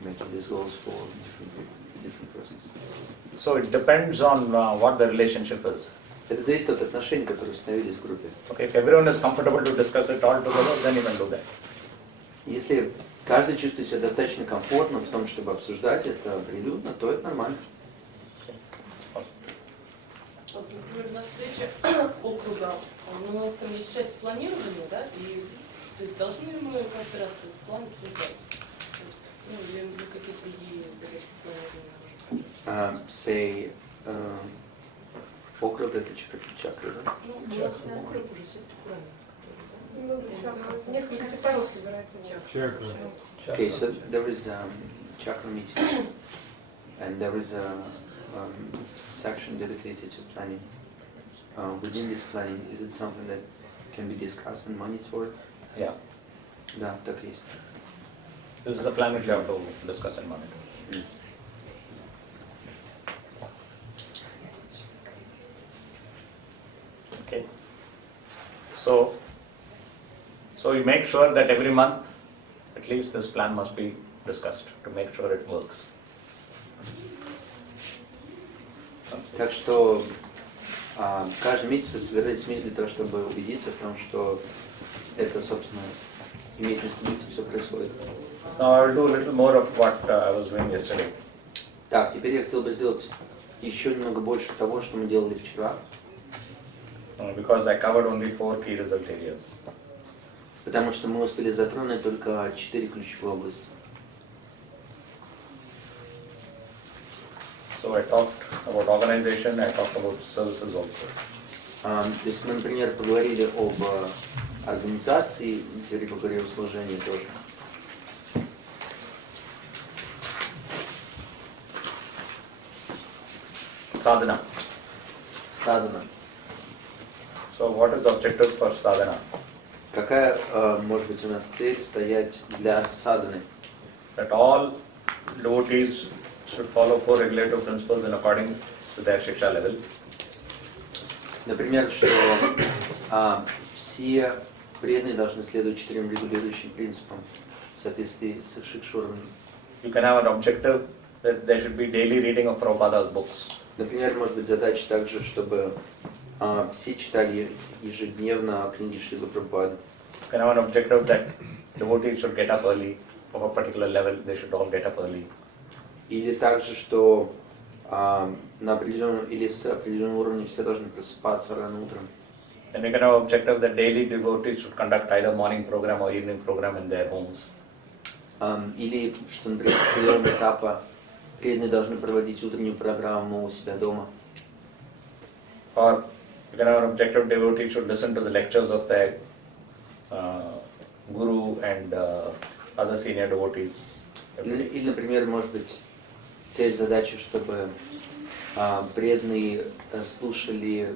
making these goals for different persons? So it depends on what the relationship is. Это зависит от отношений, которые установились в группе. Okay, if everyone is comfortable to discuss it all together, then you can do that. Если каждый чувствует себя достаточно комфортно в том, чтобы обсуждать это прилюдно, то это нормально. Вот, например, у нас встреча округа, у нас там есть часть планирования, да, и то есть должны ли мы каждый раз этот план обсуждать? То есть, ну, или какие-то другие задачи планирования? Say, округ это чакра, да? Ну, у нас округ уже сектор правильно. Ну, там несколько секторов собираются. Okay, so there is chakra meeting, and there is a section dedicated to planning. Within this planning, is it something that can be discussed and monitored? Yeah. Да, так есть. This is the plan which you have to discuss and monitor. Okay. So you make sure that every month, at least this plan must be discussed to make sure it works. Так что каждый месяц вы собираетесь вместе для того, чтобы убедиться в том, что это, собственно, имеет место быть, все происходит. Now I will do a little more of what I was doing yesterday. Так, теперь я хотел бы сделать еще немного больше того, что мы делали вчера, Because I covered only 4 key result areas. потому что мы успели затронуть только 4 ключевые области. So I talked about organization, I talked about services also. То есть мы, например, поговорили об организации, теперь я поговорил о служении тоже. Sadhana. Садхана. So what is the objective for sadhana? Какая может быть у нас цель стоять для садханы? That all devotees should follow 4 regulative principles in accordance with their shiksha level. Например, что все преданные должны следовать 4 регулирующим принципам в соответствии с их шикшурами. You can have an objective that there should be daily reading of Prabhupada's books. Например, может быть задача также, чтобы все читали ежедневно книги Шрилы Прабхупады. You can have an objective that devotees should get up early. Of a particular level, they should all get up early. Или также, что на определенном или с определенного уровня все должны просыпаться рано утром. Then we can have an objective that daily devotees should conduct either morning program or evening program in their homes. Или, что, например, с определенного этапа преданные должны проводить утреннюю программу у себя дома. Or you can have an objective devotees should listen to the lectures of their guru and other senior devotees. Или, например, может быть, цель задачи, чтобы преданные слушали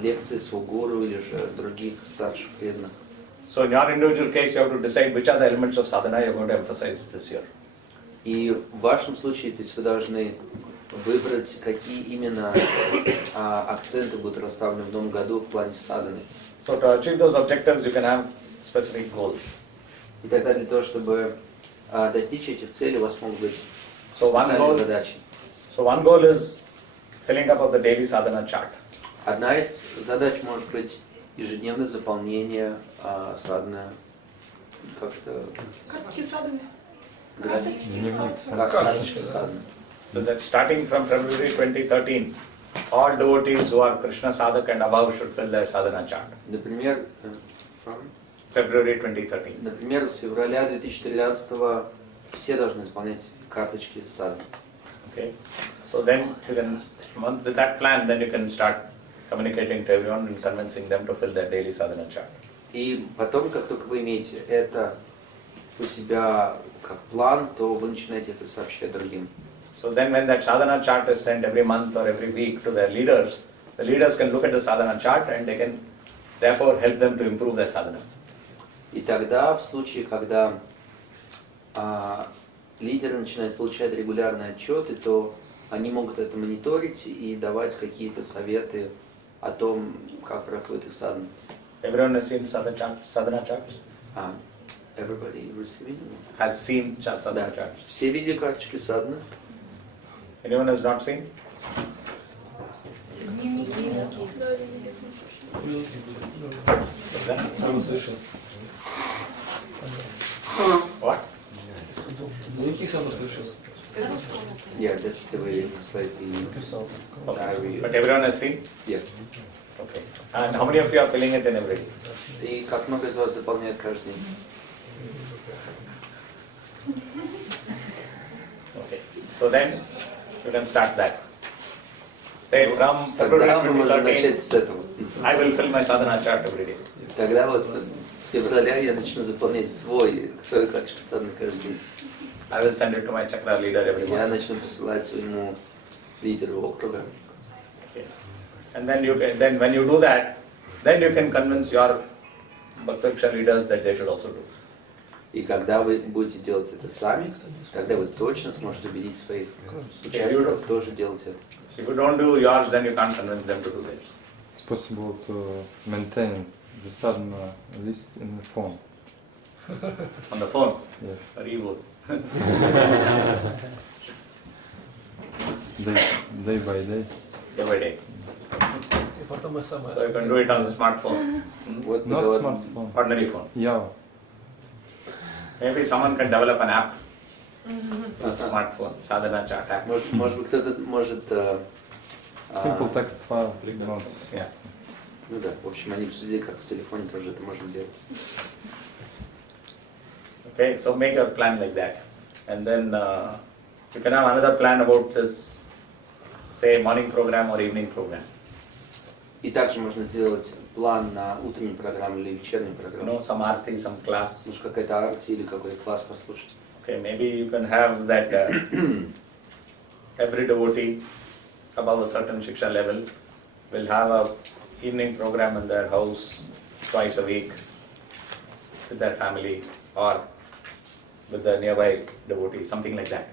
лекции своего гуру или же других старших преданных. So in your individual case, you have to decide which are the elements of sadhana you're going to emphasize this year. И в вашем случае, то есть вы должны выбрать, какие именно акценты будут расставлены в новом году в плане садханы. So to achieve those objectives, you can have specific goals. И тогда для того, чтобы достичь этих целей, у вас могут быть So специальные задачи. one goal is filling up of the daily sadhana chart. Одна из задач может быть ежедневное заполнение садханы, как-то Карточки садами. карточки садханы. So that starting from February 2013, all devotees who are Krishna sadhak and above should fill their sadhana chart. Например, February 2013. например, с февраля 2013 все должны исполнять карточки садханы. Okay. So then you can, with that plan, then you can start communicating to everyone and convincing them to fill their daily sadhana chart. И потом, как только вы имеете это у себя как план, то вы начинаете это сообщать другим. So then when that sadhana chart is sent every month or every week to their leaders, the leaders can look at the sadhana chart and they can therefore help them to improve their sadhana. И тогда, в случае, когда лидеры начинают получать регулярные отчеты, то они могут это мониторить и давать какие-то советы о том, как проходит их садхана. Everyone has seen sadhana charts? Everybody receiving? Has seen sadhana Да. charts. Все видели карточки садханы? Anyone has not seen? Самосовершенство. What? Дневники самосовершенства. Yeah, that's the way slightly diary. But everyone has seen? Yeah. Okay. And how many of you are filling it in every day? И как много из вас заполняет каждый день? Okay. So then you can start that. Say from Тогда February мы можем начать 2013, с этого. I will fill my sadhana chart every day. Тогда вот с февраля я начну заполнять свою карточку садханы каждый день. I will send it to my chakra leader every Я month. начну посылать своему лидеру округа. Okay. And then when you do that, then you can convince your Bhakti leaders that they should also do. И когда вы будете делать это сами, тогда вы точно сможете убедить своих участников тоже делать это. If you don't do yours, then you can't convince them to do theirs. It's possible to maintain the sadhana list in the phone. On the phone? Yes. Very good. Day by day. Day by day. So you can do it on the smartphone. Вот Not было- smartphone. Ordinary phone. Yeah. Maybe someone can develop an app on smartphone, sadhana chart app. Может быть, кто-то может... Simple text file. Not. Yeah. Ну да, в общем, они обсудили, как в телефоне тоже это можно делать. Okay, so make your plan like that. And then you can have another plan about this, say, morning program or evening program. И также можно сделать план на утреннюю программу или вечернюю You программу. know, some arti, some class. Может, какая-то арти или какой-то класс послушать. Okay, maybe you can have that every devotee above a certain shiksha level will have a evening program in their house twice a week with their family or with the nearby devotee, something like that.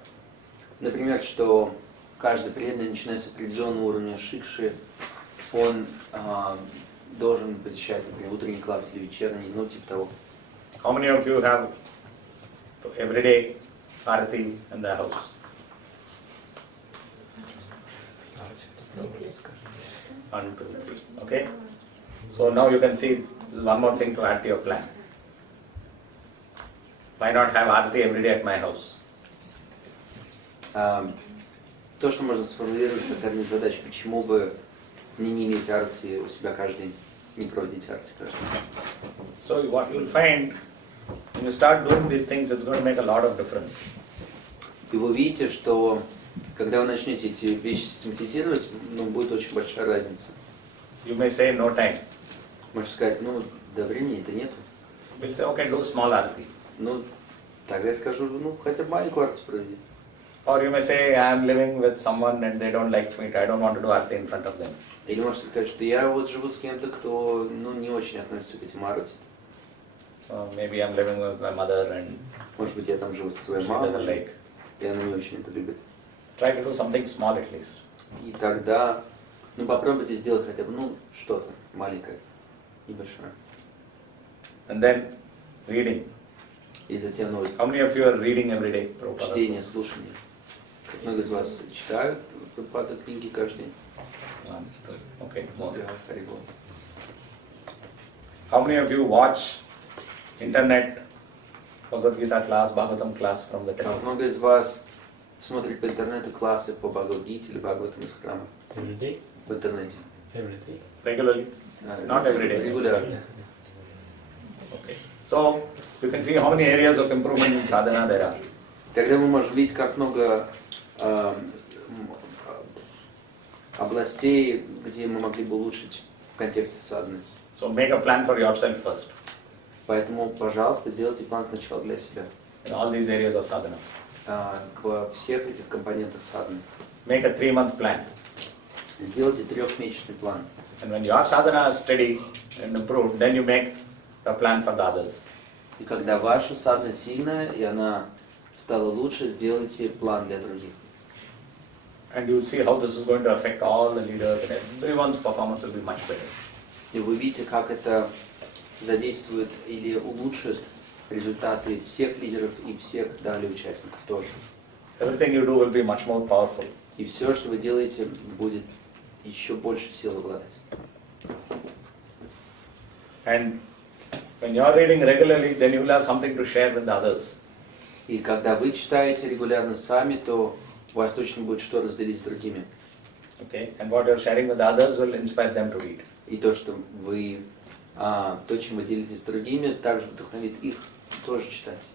Например, что каждый преданный, начиная с определенного уровня шикши, он должен посещать, например, утренний класс или вечерний, ну, типа того. How many of you have everyday arati in their house? One, two, three. Okay? So now you can see this is one more thing to add to your plan. Why not have arati every day at my house? То, что можно сформулировать как одну из задач, почему бы мне не иметь арти у себя каждый день, не проводить арти каждый день. So what you'll find when you start doing these things, it's going to make a lot of difference. И вы увидите, что когда вы начнете эти вещи систематизировать, ну, будет очень большая разница. You may say no time. Можете сказать, ну, да времени-то нету. We'll say, okay, do small arati. Ну, тогда я скажу, ну, хотя бы маленькую арти проведи. Or you may say, I am living with someone and they don't like me, I don't want to do arati in front of them. Или можете сказать, что я вот живу с кем-то, кто, ну, не очень относится к этим арти. So maybe I'm living with my mother and Может быть, я там живу со своей she doesn't мамой, like. и она не очень это любит. Try to do something small at least. И тогда, ну, попробуйте сделать хотя бы, ну, что-то маленькое, небольшое. And then reading. И затем, ну, How many of you are reading every day? Prabhupada? чтение, слушание. Как много из вас читают Прабхупада книги каждый день? Okay, more. Да, Харибол. How many of you watch internet Bhagavad Gita class, Bhagavatam class from the Как temple? много из вас смотрит по интернету классы по Бхагавадгите или Бхагаватам из храма? Every day? В интернете. Every day? Regularly? Not every day. Регулярно. Okay. So you can see how many areas of improvement in sadhana there are. Тогда мы можем видеть, как много областей, где мы могли бы улучшить в контексте садханы. So make a plan for yourself first Поэтому, пожалуйста, сделайте план сначала для себя. in all these areas of sadhana. Во всех этих компонентах садханы. Make a 3-month plan. Сделайте трехмесячный план. And when your sadhana is steady and improved, then you make a plan for the others. И когда ваша садхана сильная, и она стала лучше, сделайте план для других. And you'll see how this is going to affect all the leaders and everyone's performance will be much better. И вы видите, как это задействует или улучшит результаты всех лидеров и всех далее участников тоже. Everything you do will be much more powerful. И все, что вы делаете, будет еще больше сил обладать. And when you are reading regularly, then you will have something to share with the others. И когда вы читаете регулярно сами, то у вас точно будет что разделить с другими. Okay? And what you're sharing with others will inspire them to read. И то, что вы, то, чем вы делитесь с другими, также вдохновит их тоже читать.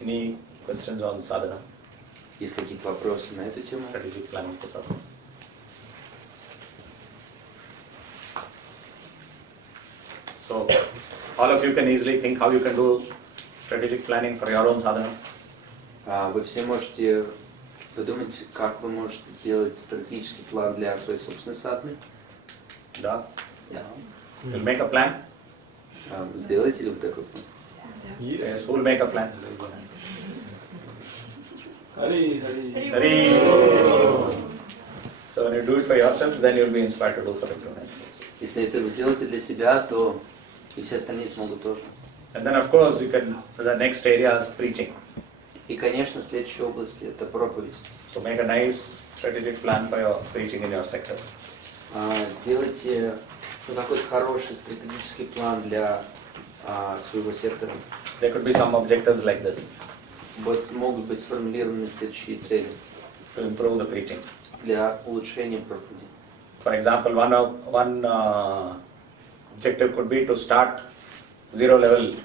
Any questions on sadhana? Есть какие-то вопросы на эту тему? Strategic planning for sadhana. So, all of you can easily think how you can do strategic planning for your own sadhana. Вы все можете подумать, как вы можете сделать стратегический план для своей собственной садханы. Да. Да. You'll make a plan. Сделаете ли вы такой план? Yes. Who will make a plan? Хари, хари. Hari. So when you do it for yourself, then you'll be inspired to do for everyone else. Если это вы сделаете для себя, то и все остальные смогут тоже. And then of course you can, so the next area is preaching. И, конечно, следующая область – это проповедь. So make a nice strategic plan for your preaching in your sector. Сделайте какой-то хороший стратегический план для своего сектора. There could be some objectives like this Вот могут быть сформулированы следующие цели to improve the preaching. для улучшения проповеди. For example, one objective could be to start zero-level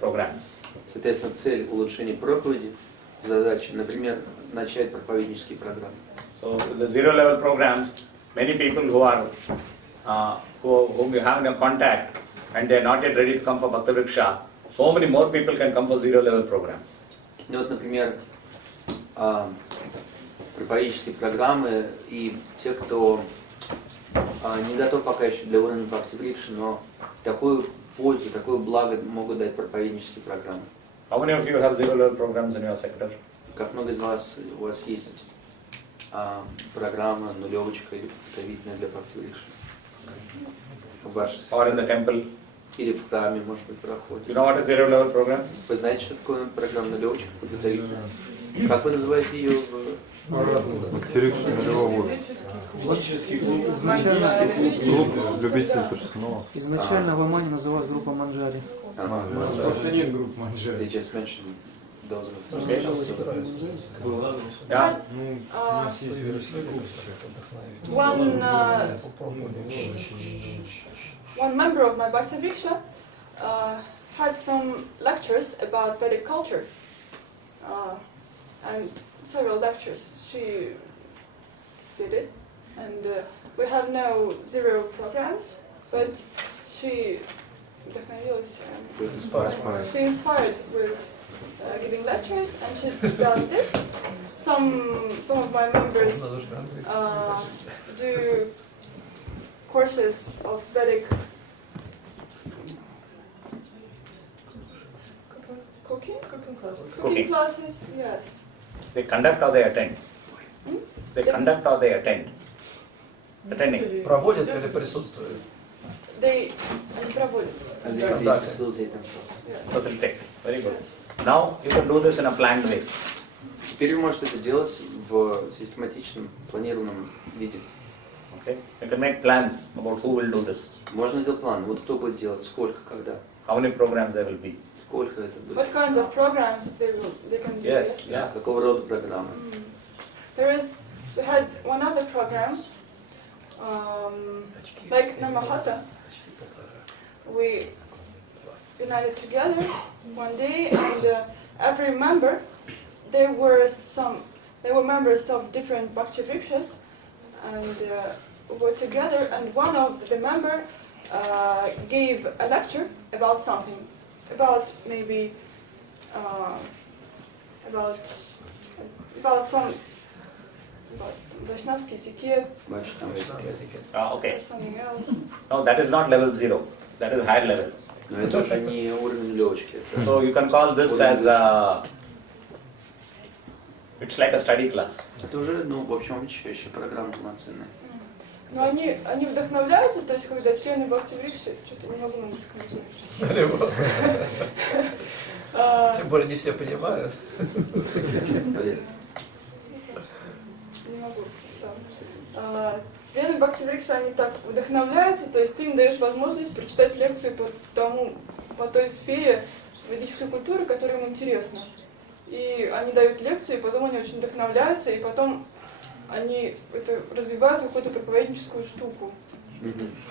programs. Соответственно, цель улучшения проповеди, задача, например, начать проповеднические программы. So the zero-level programs, many people who are whom you have in your contact and they are not yet ready to come for Bhakti Vriksha, so many more people can come for zero-level programs. Ну вот, например, проповедические программы и те, кто не готов пока еще для уровня Бхакти Врикши, но такую пользу, такое благо могут дать проповеднические программы. How many of you have zero-level programs in your sector? Как много из вас, у вас есть программа нулевочка или подготовительная для Бхакти Врикши? Or in the temple? Или в храме, может быть, проходит. You know what is zero-level program? Вы знаете, что такое программа нулевочка подготовительная? Как вы называете ее в... Бхакти-Врикша нулевого уровня. Клуб любителей Кришнова. Изначально в Омане называлась группа Манджари. Просто нет групп Манджари. They just mentioned those. Yeah. One member of my Bhakti Vriksha had some lectures about Vedic culture, and several lectures. She did it, and we have no zero programs, but she inspired with giving lectures, and she does this. Some of my members do courses of Vedic cooking classes, yes. They conduct or they attend? They conduct or they attend? Attending. Проводят или присутствуют? They проводят. And they facilitate themselves. Facilitate. Very good. Now you can do this in a planned way. Теперь вы можете это делать в систематичном, планированном виде. Okay? You can make plans about who will do this. Можно сделать план. Вот кто будет делать, сколько, когда. How many programs there will be. Сколько это будет. What kinds of programs they can do? Yes, yeah. Какого рода программы. We had one other program, like Namahata. We united together one day, and every member, they were members of different Bhakti Vrikshas, and were together, and one of the member gave a lecture about something, about maybe about Vaishnavski etiquette, Okay. or something else. No, that is not level 0. That is higher level. Но это уже не уровень нулевочки. So you can call this as it's like a study class. Это уже, ну, в общем, обучающая программа полноценная. Но они вдохновляются, то есть когда члены Бхакти Врикши, что-то не могу найти комментировать. Тем более не все понимают. Не могу представить. Члены Бхакти Врикши, они так вдохновляются, то есть ты им даешь возможность прочитать лекцию по той сфере ведической культуры, которая им интересна. и они дают лекцию, и потом они очень вдохновляются, и потом они это развивают в какую-то проповедническую штуку.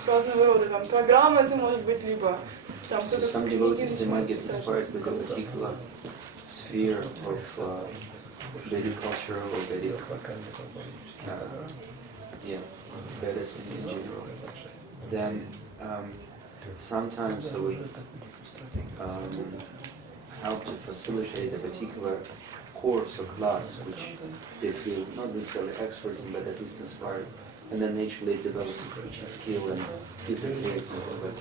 Разного рода, там, программы это может быть, либо там So кто-то... some devotees, they might get inspired with a particular sphere of Vedic culture or Vedic, Vedas in general. Then sometimes they would help to facilitate a particular course or class which they feel not necessarily expert in, but at least inspired. And then naturally it develops a preaching skill and gives a taste of it.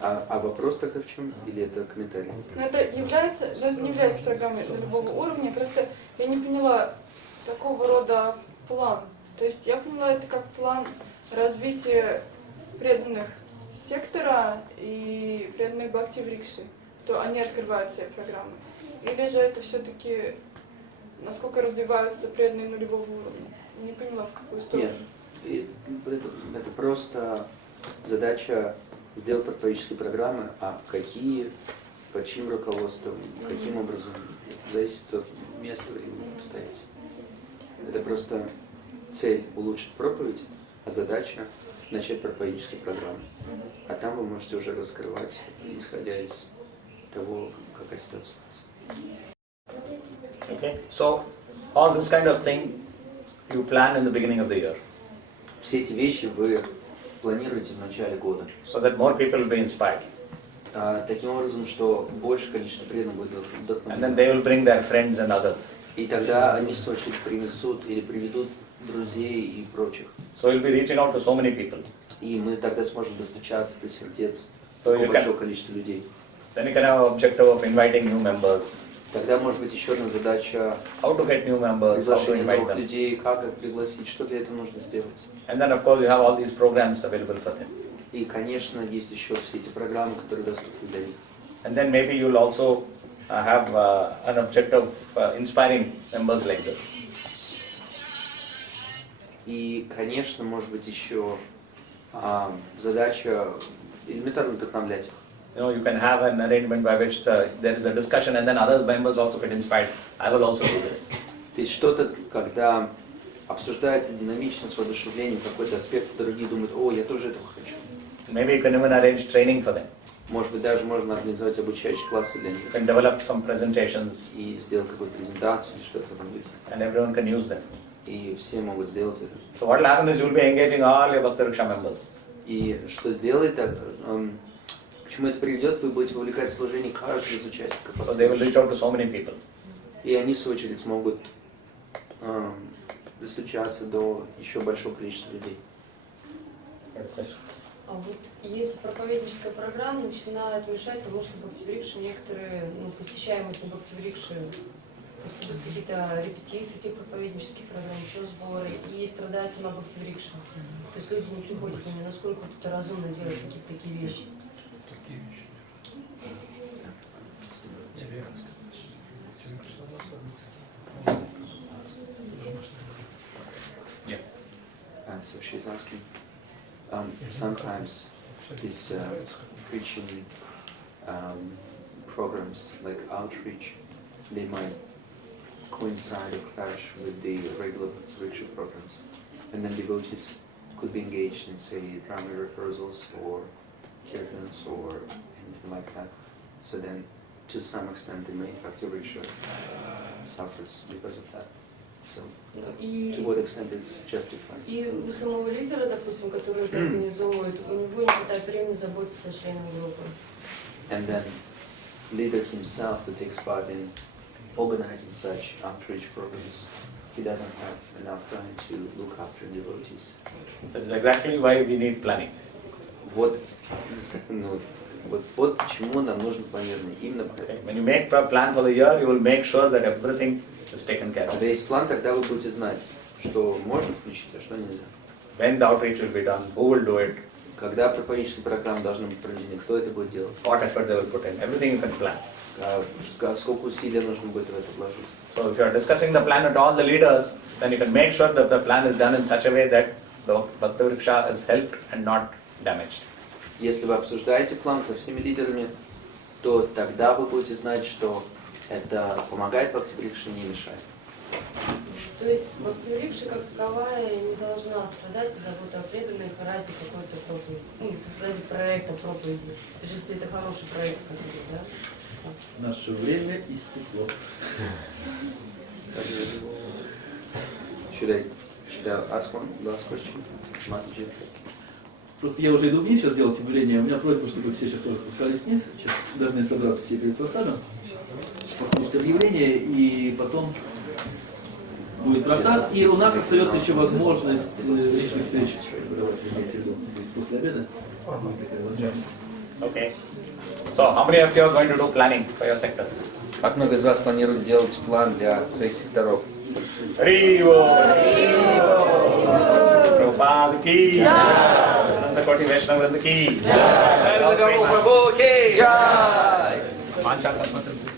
А вопрос тогда в чем? Или это комментарий? Но это не является программой на любого уровня, просто я не поняла такого рода план. То есть я поняла это как план развития преданных сектора и преданных Бхакти-врикши, то они открывают себе программы. Или же это все-таки насколько развиваются преданные нулевого уровня? Не поняла, в какую сторону. Нет, это просто задача сделать проповеднические программы, а какие, под чьим руководством, каким образом, зависит от места, времени, обстоятельств. Это просто цель улучшить проповедь, а задача начать проповеднические программы. А там вы можете уже раскрывать, исходя из того, какая ситуация у вас. Okay, so all this kind of thing you plan in the beginning of the year, Все эти вещи вы планируете в начале года. so that more people will be inspired. Таким образом, что большее количество преданных будет And then they вдохновлено. will bring their friends and others. И тогда они, в свою очередь, принесут или приведут друзей и прочих. So you'll be reaching out to so many people. И мы тогда сможем достучаться до сердец So такого you большого can, количества людей. then you can have an objective of inviting new members, Тогда может быть еще одна задача how to get new members, how to приглашение invite новых them. людей, как их пригласить, что для этого нужно сделать. And then of course you have all these programs available for them. И, конечно, есть еще все эти программы, которые доступны для них. And then maybe you'll also have an objective of inspiring members like this. И, конечно, может быть еще задача элементарно вдохновлять их. You know, you can have an arrangement by which there is a discussion and then other members also get inspired. I will also do this. То есть что-то, когда обсуждается динамично, с воодушевлением какой-то аспект, другие думают, о, я тоже этого хочу. Maybe you can even arrange training for them. Может быть, даже можно организовать обучающие классы для них. You can develop some presentations И сделать какую-то презентацию или что-то в этом духе. and everyone can use them. И все могут сделать это. So what will happen is you will be engaging all your Bhakti Vriksha members. И что сделает, к чему это приведет, вы будете вовлекать в служение каждого из участников. So they will reach out to so many people. И они, в свою очередь, смогут достучаться до еще большого количества людей. А вот если проповедническая программа начинает мешать тому, что Бхакти-врикши некоторые, посещаемость на Бхакти-врикши, просто идут какие-то репетиции этих проповеднических программ, еще сборы, и страдает сама Бхакти-врикша. То есть люди не приходят к ним, насколько это разумно делать какие-то такие вещи. So she's asking, sometimes these preaching programs like outreach, they might coincide or clash with the regular Bhakti programs. And then devotees could be engaged in, say, drama rehearsals or kirtans or anything like that. So then, to some extent, the main Bhakti suffers because of that. So, to what extent it's justified? И у самого лидера, допустим, который это организовывает, у него не хватает времени заботиться о членах группы. And then, leader himself who takes part in organizing such outreach programs, he doesn't have enough time to look after devotees. That is exactly why we need planning. Вот почему нам нужно планирование. Именно Okay. When you make a plan for the year, you will make sure that everything is taken care of. Когда есть план, тогда вы будете знать, что можно включить, а что нельзя. When the outreach will be done, who will do it, Когда проповеднические программы должны быть проведены, кто это будет делать, what effort they will put in, everything you can plan. сколько усилий нужно будет в это вложить. So if you are discussing the plan with all the leaders, then you can make sure that the plan is done in such a way that the Bhakti Vriksha is helped and not damaged. Если вы обсуждаете план со всеми лидерами, то тогда вы будете знать, что Это помогает Бхактиврикше, не мешает. То есть Бхактиврикша как таковая не должна страдать из заботы о преданных ради какой-то проповеди, ну, ради проекта проповеди. Даже если это хороший проект какой-то, да? Наше время истекло. Should I ask one last question? Mataji, please. Просто я уже иду вниз сейчас делать явление. У меня просьба, чтобы все сейчас тоже спускались вниз. Сейчас должны собраться все перед просадом, послушать объявление, и потом будет просад. И у нас остается еще возможность личных встреч. Давайте имейте в виду. То есть после обеда будет такая возможность. Okay. So, how many of you are going to do planning for your sector? Как много из вас планируют делать план для своих секторов? Haribo! Prabhupada ki! Nandakoti Vaishnava Vrinda ki! Jai! Mancha Kalpataru.